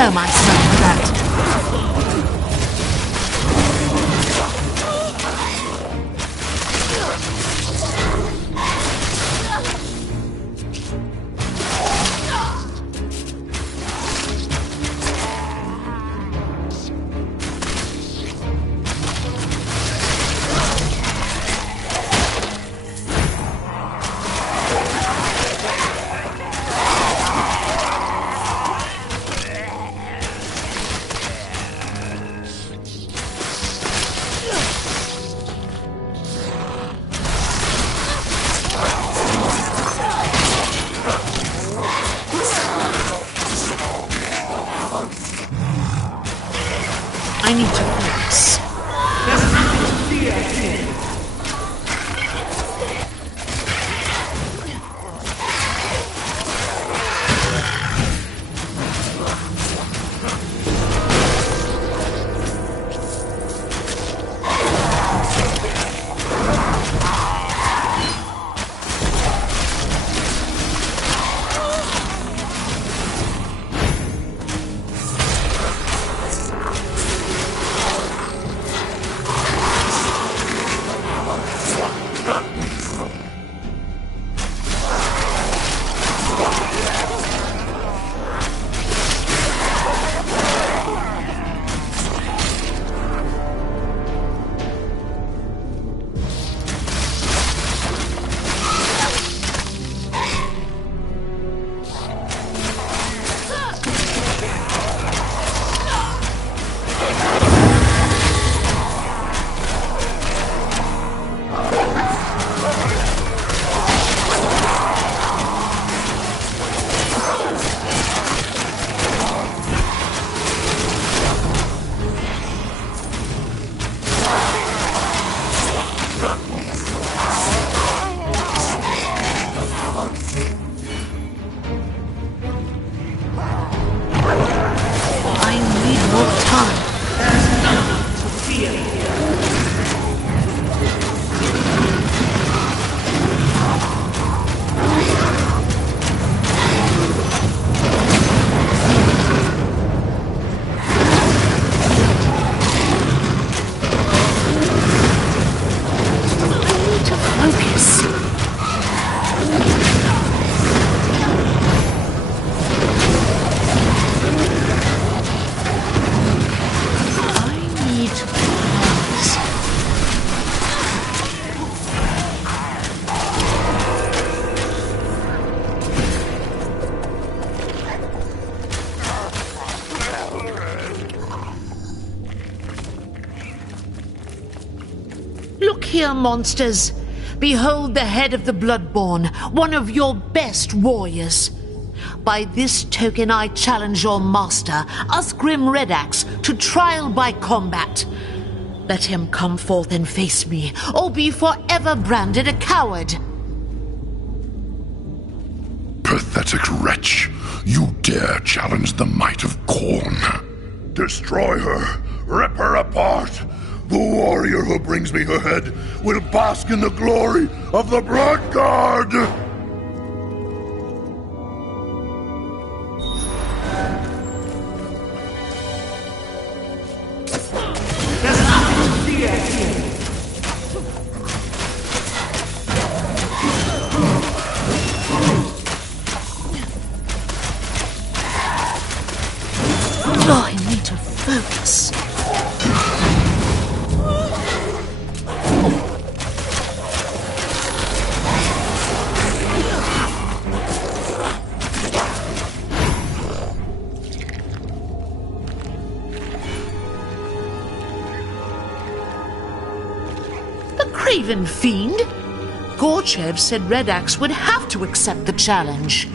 prepare myself for that. I need to focus. Look here, monsters. Behold the head of the Bloodborne, one of your best warriors. By this token I challenge your master, Usgrim Redax, to trial by combat. Let him come forth and face me, or be forever branded a coward. Pathetic wretch. You dare challenge the might of Khorne. Destroy her. Rip her apart. The warrior who brings me her head will bask in the glory of the Blood Guard! Oh, I need to focus. Craven fiend! Gorchev said Redax would have to accept the challenge.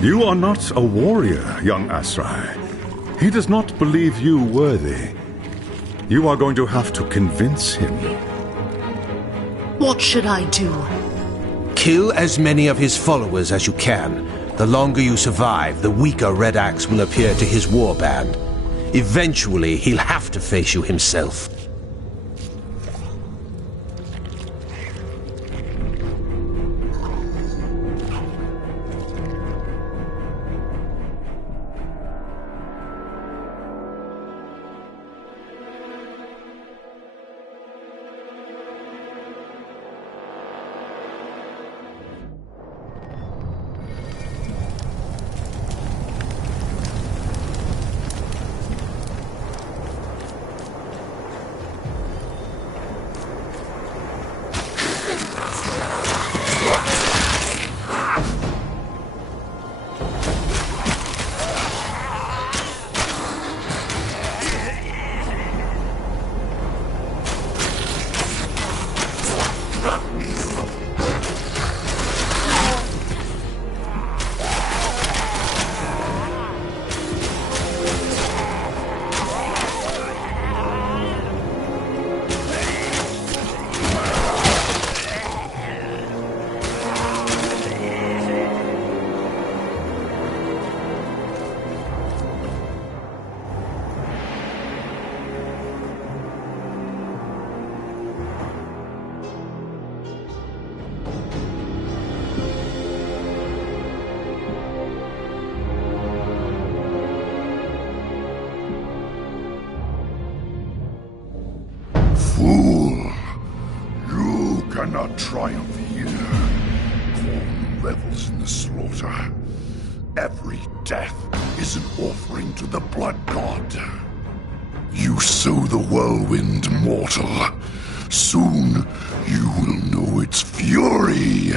You are not a warrior, young Asrai. He does not believe you worthy. You are going to have to convince him. What should I do? Kill as many of his followers as you can. The longer you survive, the weaker Redax will appear to his warband. Eventually, he'll have to face you himself. Fool! You cannot triumph here. Corn revels in the slaughter. Every death is an offering to the blood god. You sow the whirlwind, mortal. Soon you will know its fury.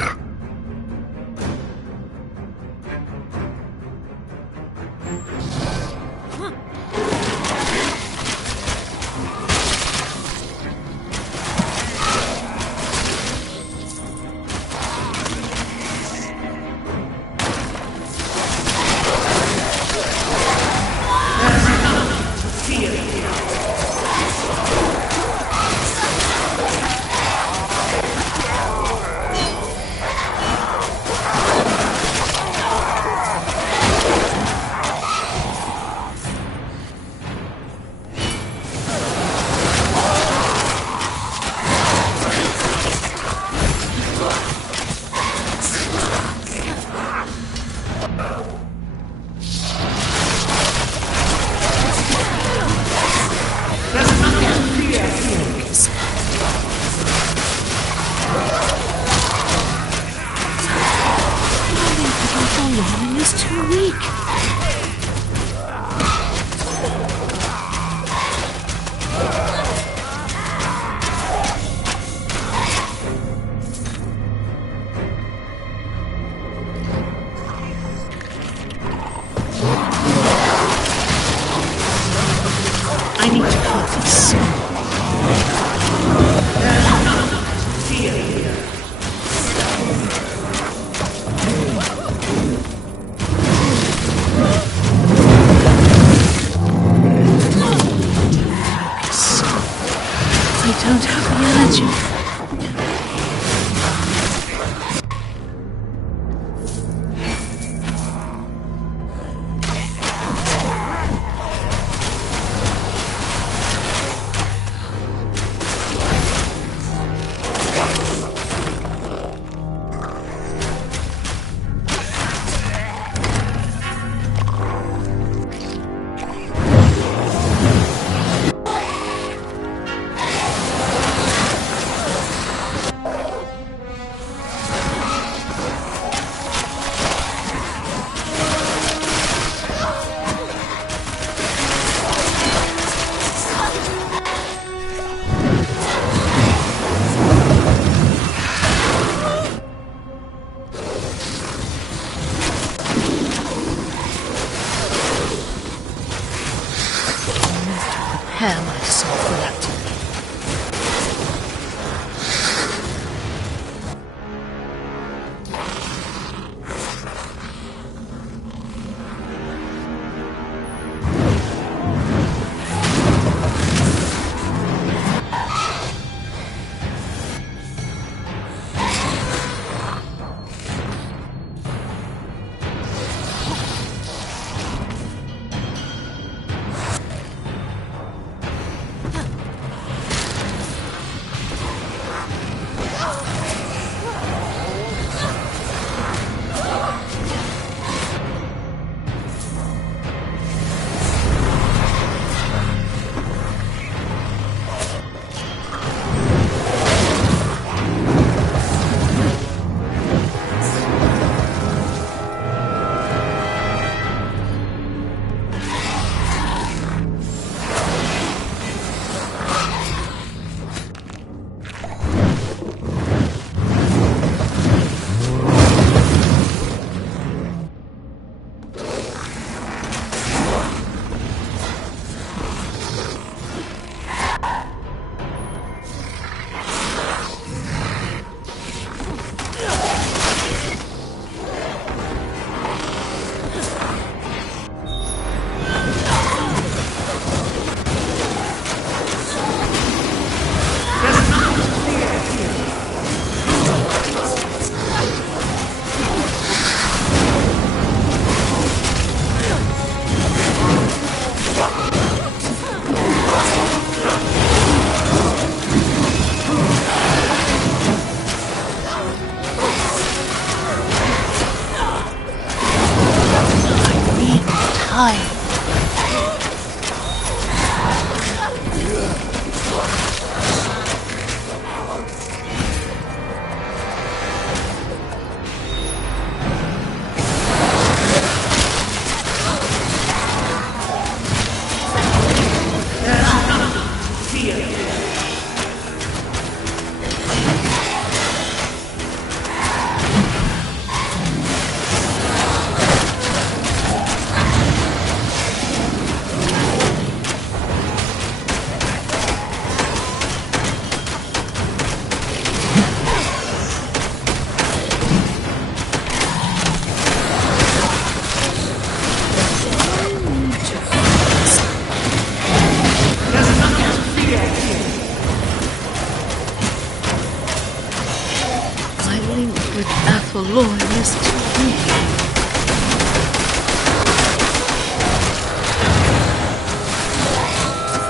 with Athelloy is to me.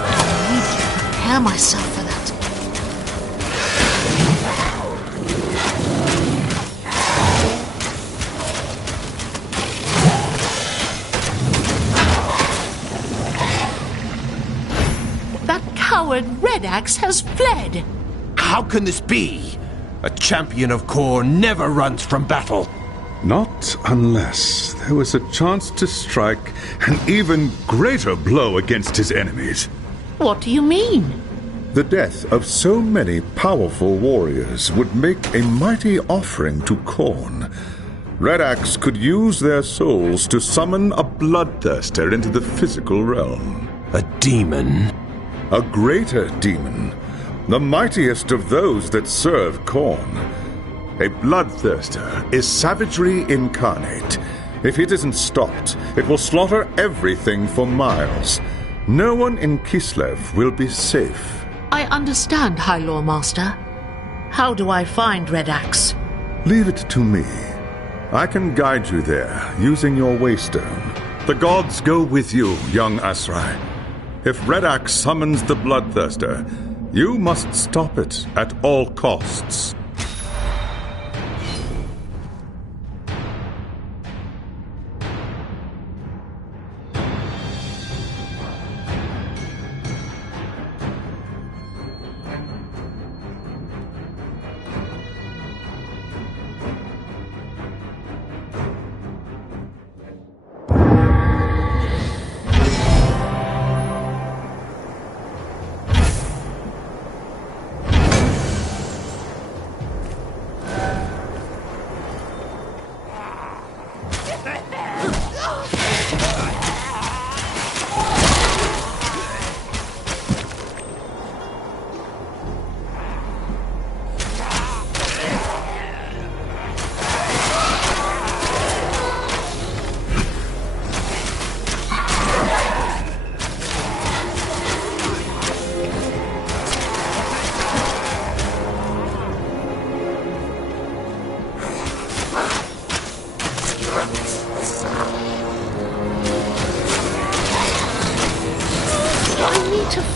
I need to prepare myself for that. That coward Red Axe has fled! How can this be? A champion of Khorne never runs from battle. Not unless there was a chance to strike an even greater blow against his enemies. What do you mean? The death of so many powerful warriors would make a mighty offering to Khorne. Red Axe could use their souls to summon a bloodthirster into the physical realm. A demon? A greater demon. The mightiest of those that serve Khorne. A bloodthirster is savagery incarnate. If it isn't stopped, it will slaughter everything for miles. No one in Kislev will be safe. I understand, High Lore Master. How do I find Red Axe? Leave it to me. I can guide you there, using your waystone. The gods go with you, young Asrai. If Red Axe summons the bloodthirster, you must stop it at all costs.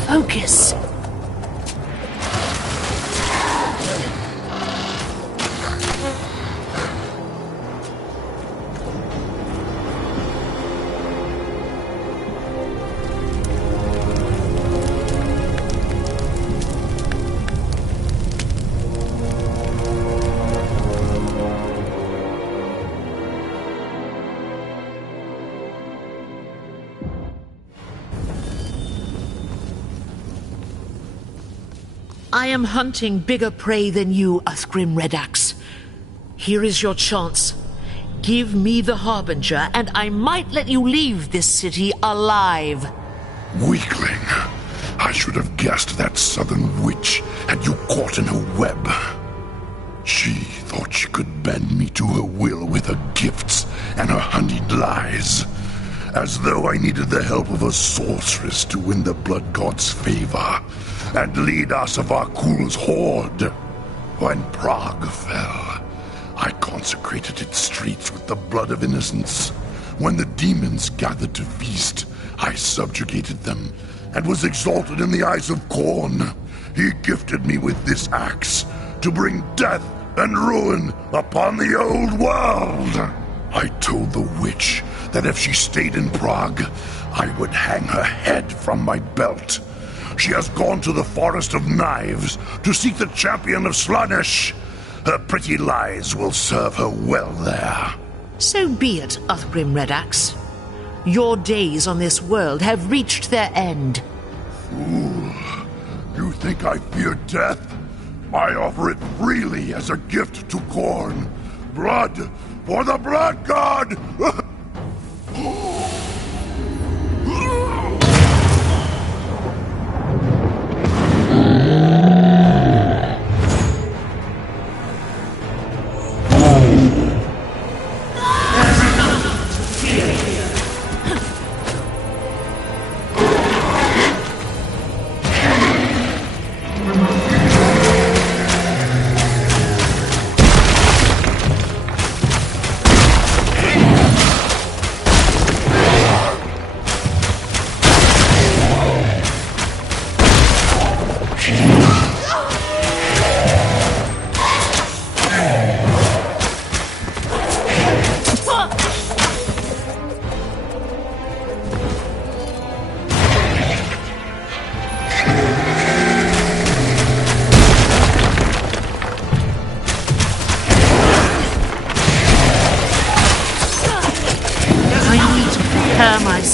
Focus. I am hunting bigger prey than you, Uthgrim Red Axe. Here is your chance. Give me the Harbinger, and I might let you leave this city alive. Weakling. I should have guessed that southern witch had you caught in her web. She thought she could bend me to her will with her gifts and her honeyed lies. As though I needed the help of a sorceress to win the Blood God's favor and lead Asavarkul's horde. When Prague fell, I consecrated its streets with the blood of innocents. When the demons gathered to feast, I subjugated them and was exalted in the eyes of Khorne. He gifted me with this axe to bring death and ruin upon the old world. I told the witch that if she stayed in Prague, I would hang her head from my belt. She has gone to the Forest of Knives to seek the champion of Slaanesh. Her pretty lies will serve her well there. So be it, Uthgrim Red Axe. Your days on this world have reached their end. Fool. You think I fear death? I offer it freely as a gift to Khorne. Blood for the Blood God!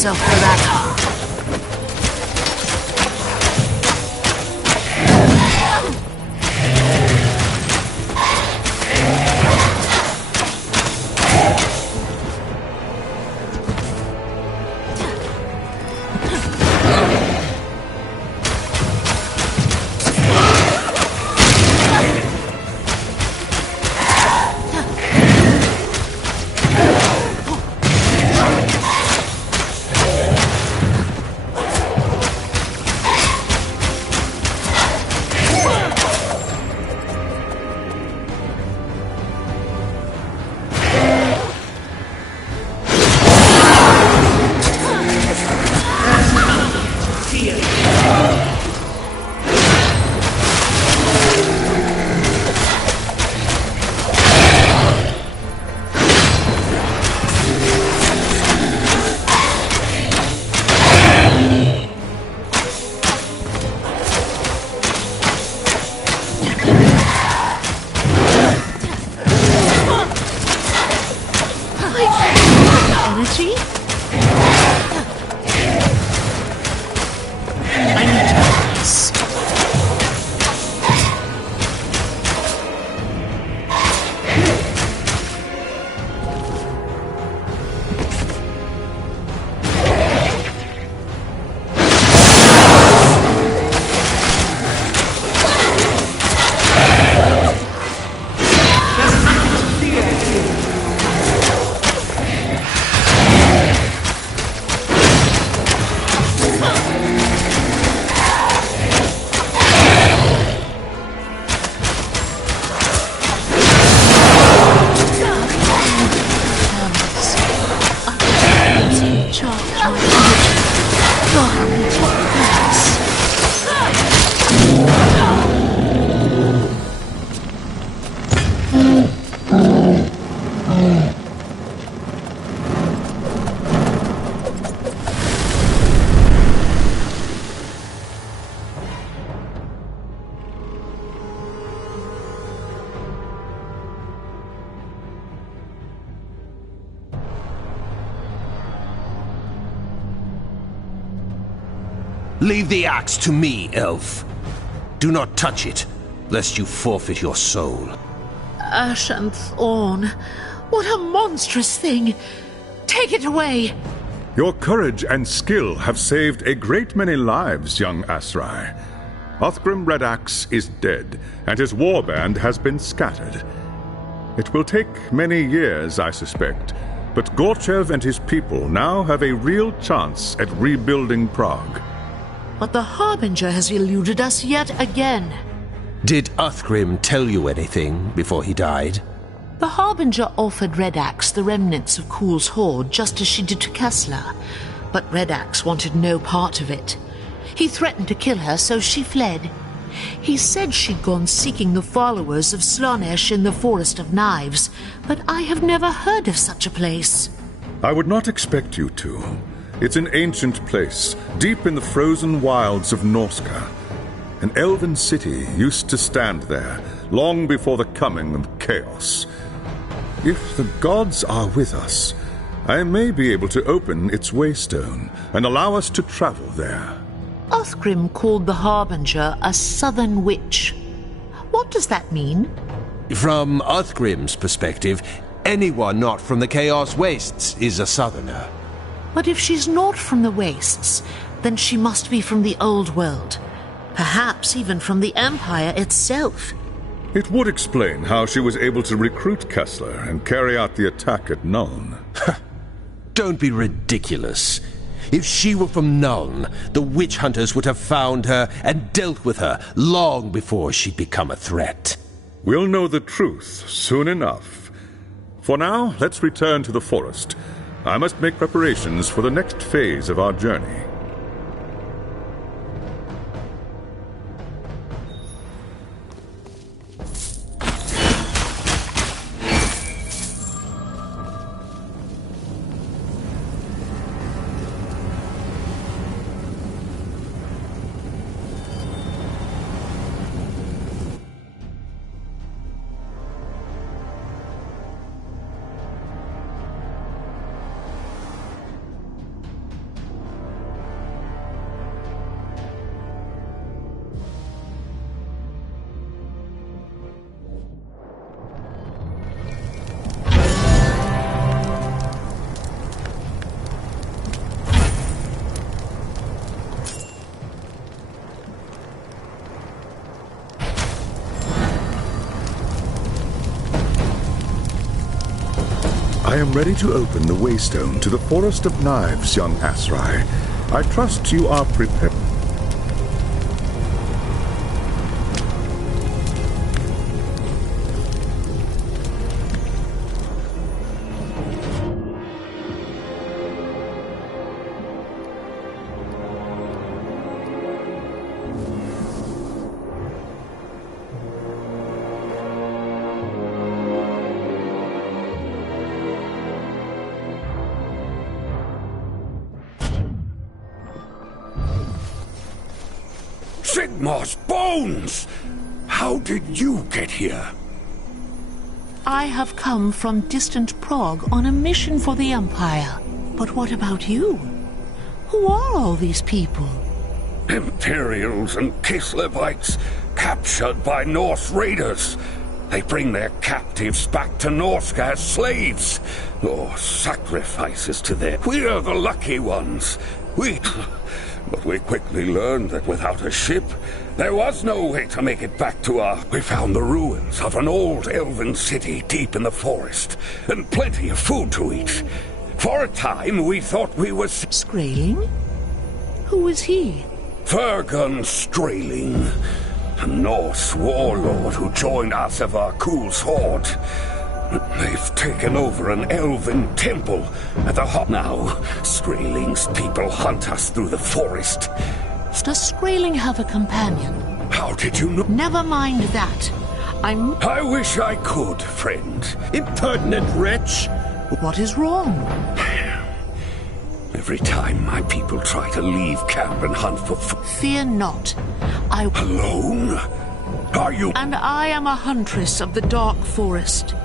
yourself for that. Leave the axe to me, elf. Do not touch it, lest you forfeit your soul. Ash and thorn. What a monstrous thing! Take it away! Your courage and skill have saved a great many lives, young Asrai. Othgrim Redax is dead, and his warband has been scattered. It will take many years, I suspect, but Gorchev and his people now have a real chance at rebuilding Prague. But the Harbinger has eluded us yet again. Did Othgrim tell you anything before he died? The Harbinger offered Redax the remnants of Kuhl's horde just as she did to Kessler, but Redax wanted no part of it. He threatened to kill her, so she fled. He said she'd gone seeking the followers of Slanesh in the Forest of Knives, but I have never heard of such a place. I would not expect you to. It's an ancient place, deep in the frozen wilds of Norska. An elven city used to stand there, long before the coming of chaos. If the gods are with us, I may be able to open its waystone and allow us to travel there. Othgrim called the Harbinger a southern witch. What does that mean? From Othgrim's perspective, anyone not from the Chaos Wastes is a southerner. But if she's not from the Wastes, then she must be from the Old World. Perhaps even from the Empire itself. It would explain how she was able to recruit Kessler and carry out the attack at Nuln. Don't be ridiculous. If she were from Nuln, the witch hunters would have found her and dealt with her long before she'd become a threat. We'll know the truth soon enough. For now, let's return to the forest. I must make preparations for the next phase of our journey. I am ready to open the waystone to the Forest of Knives, young Asrai. I trust you are prepared. Sigmar's bones! How did you get here? I have come from distant Prague on a mission for the Empire. But what about you? Who are all these people? Imperials and Kislevites, captured by Norse raiders. They bring their captives back to Norsk as slaves, or sacrifices to them. We are the lucky ones. But we quickly learned that without a ship, there was no way to make it back to our... We found the ruins of an old elven city deep in the forest, and plenty of food to eat. For a time, we thought we were... Skraeling? Who is he? Fergun Skraeling, a Norse warlord who joined Asavar Kul's horde. They've taken over an elven temple at the hop now. Skraeling's people hunt us through the forest. Does Skraeling have a companion? How did you know? Never mind that. I wish I could, friend. Impertinent wretch! What is wrong? Every time my people try to leave camp and hunt for food... Fear not. Alone? Are you... And I am a huntress of the dark forest.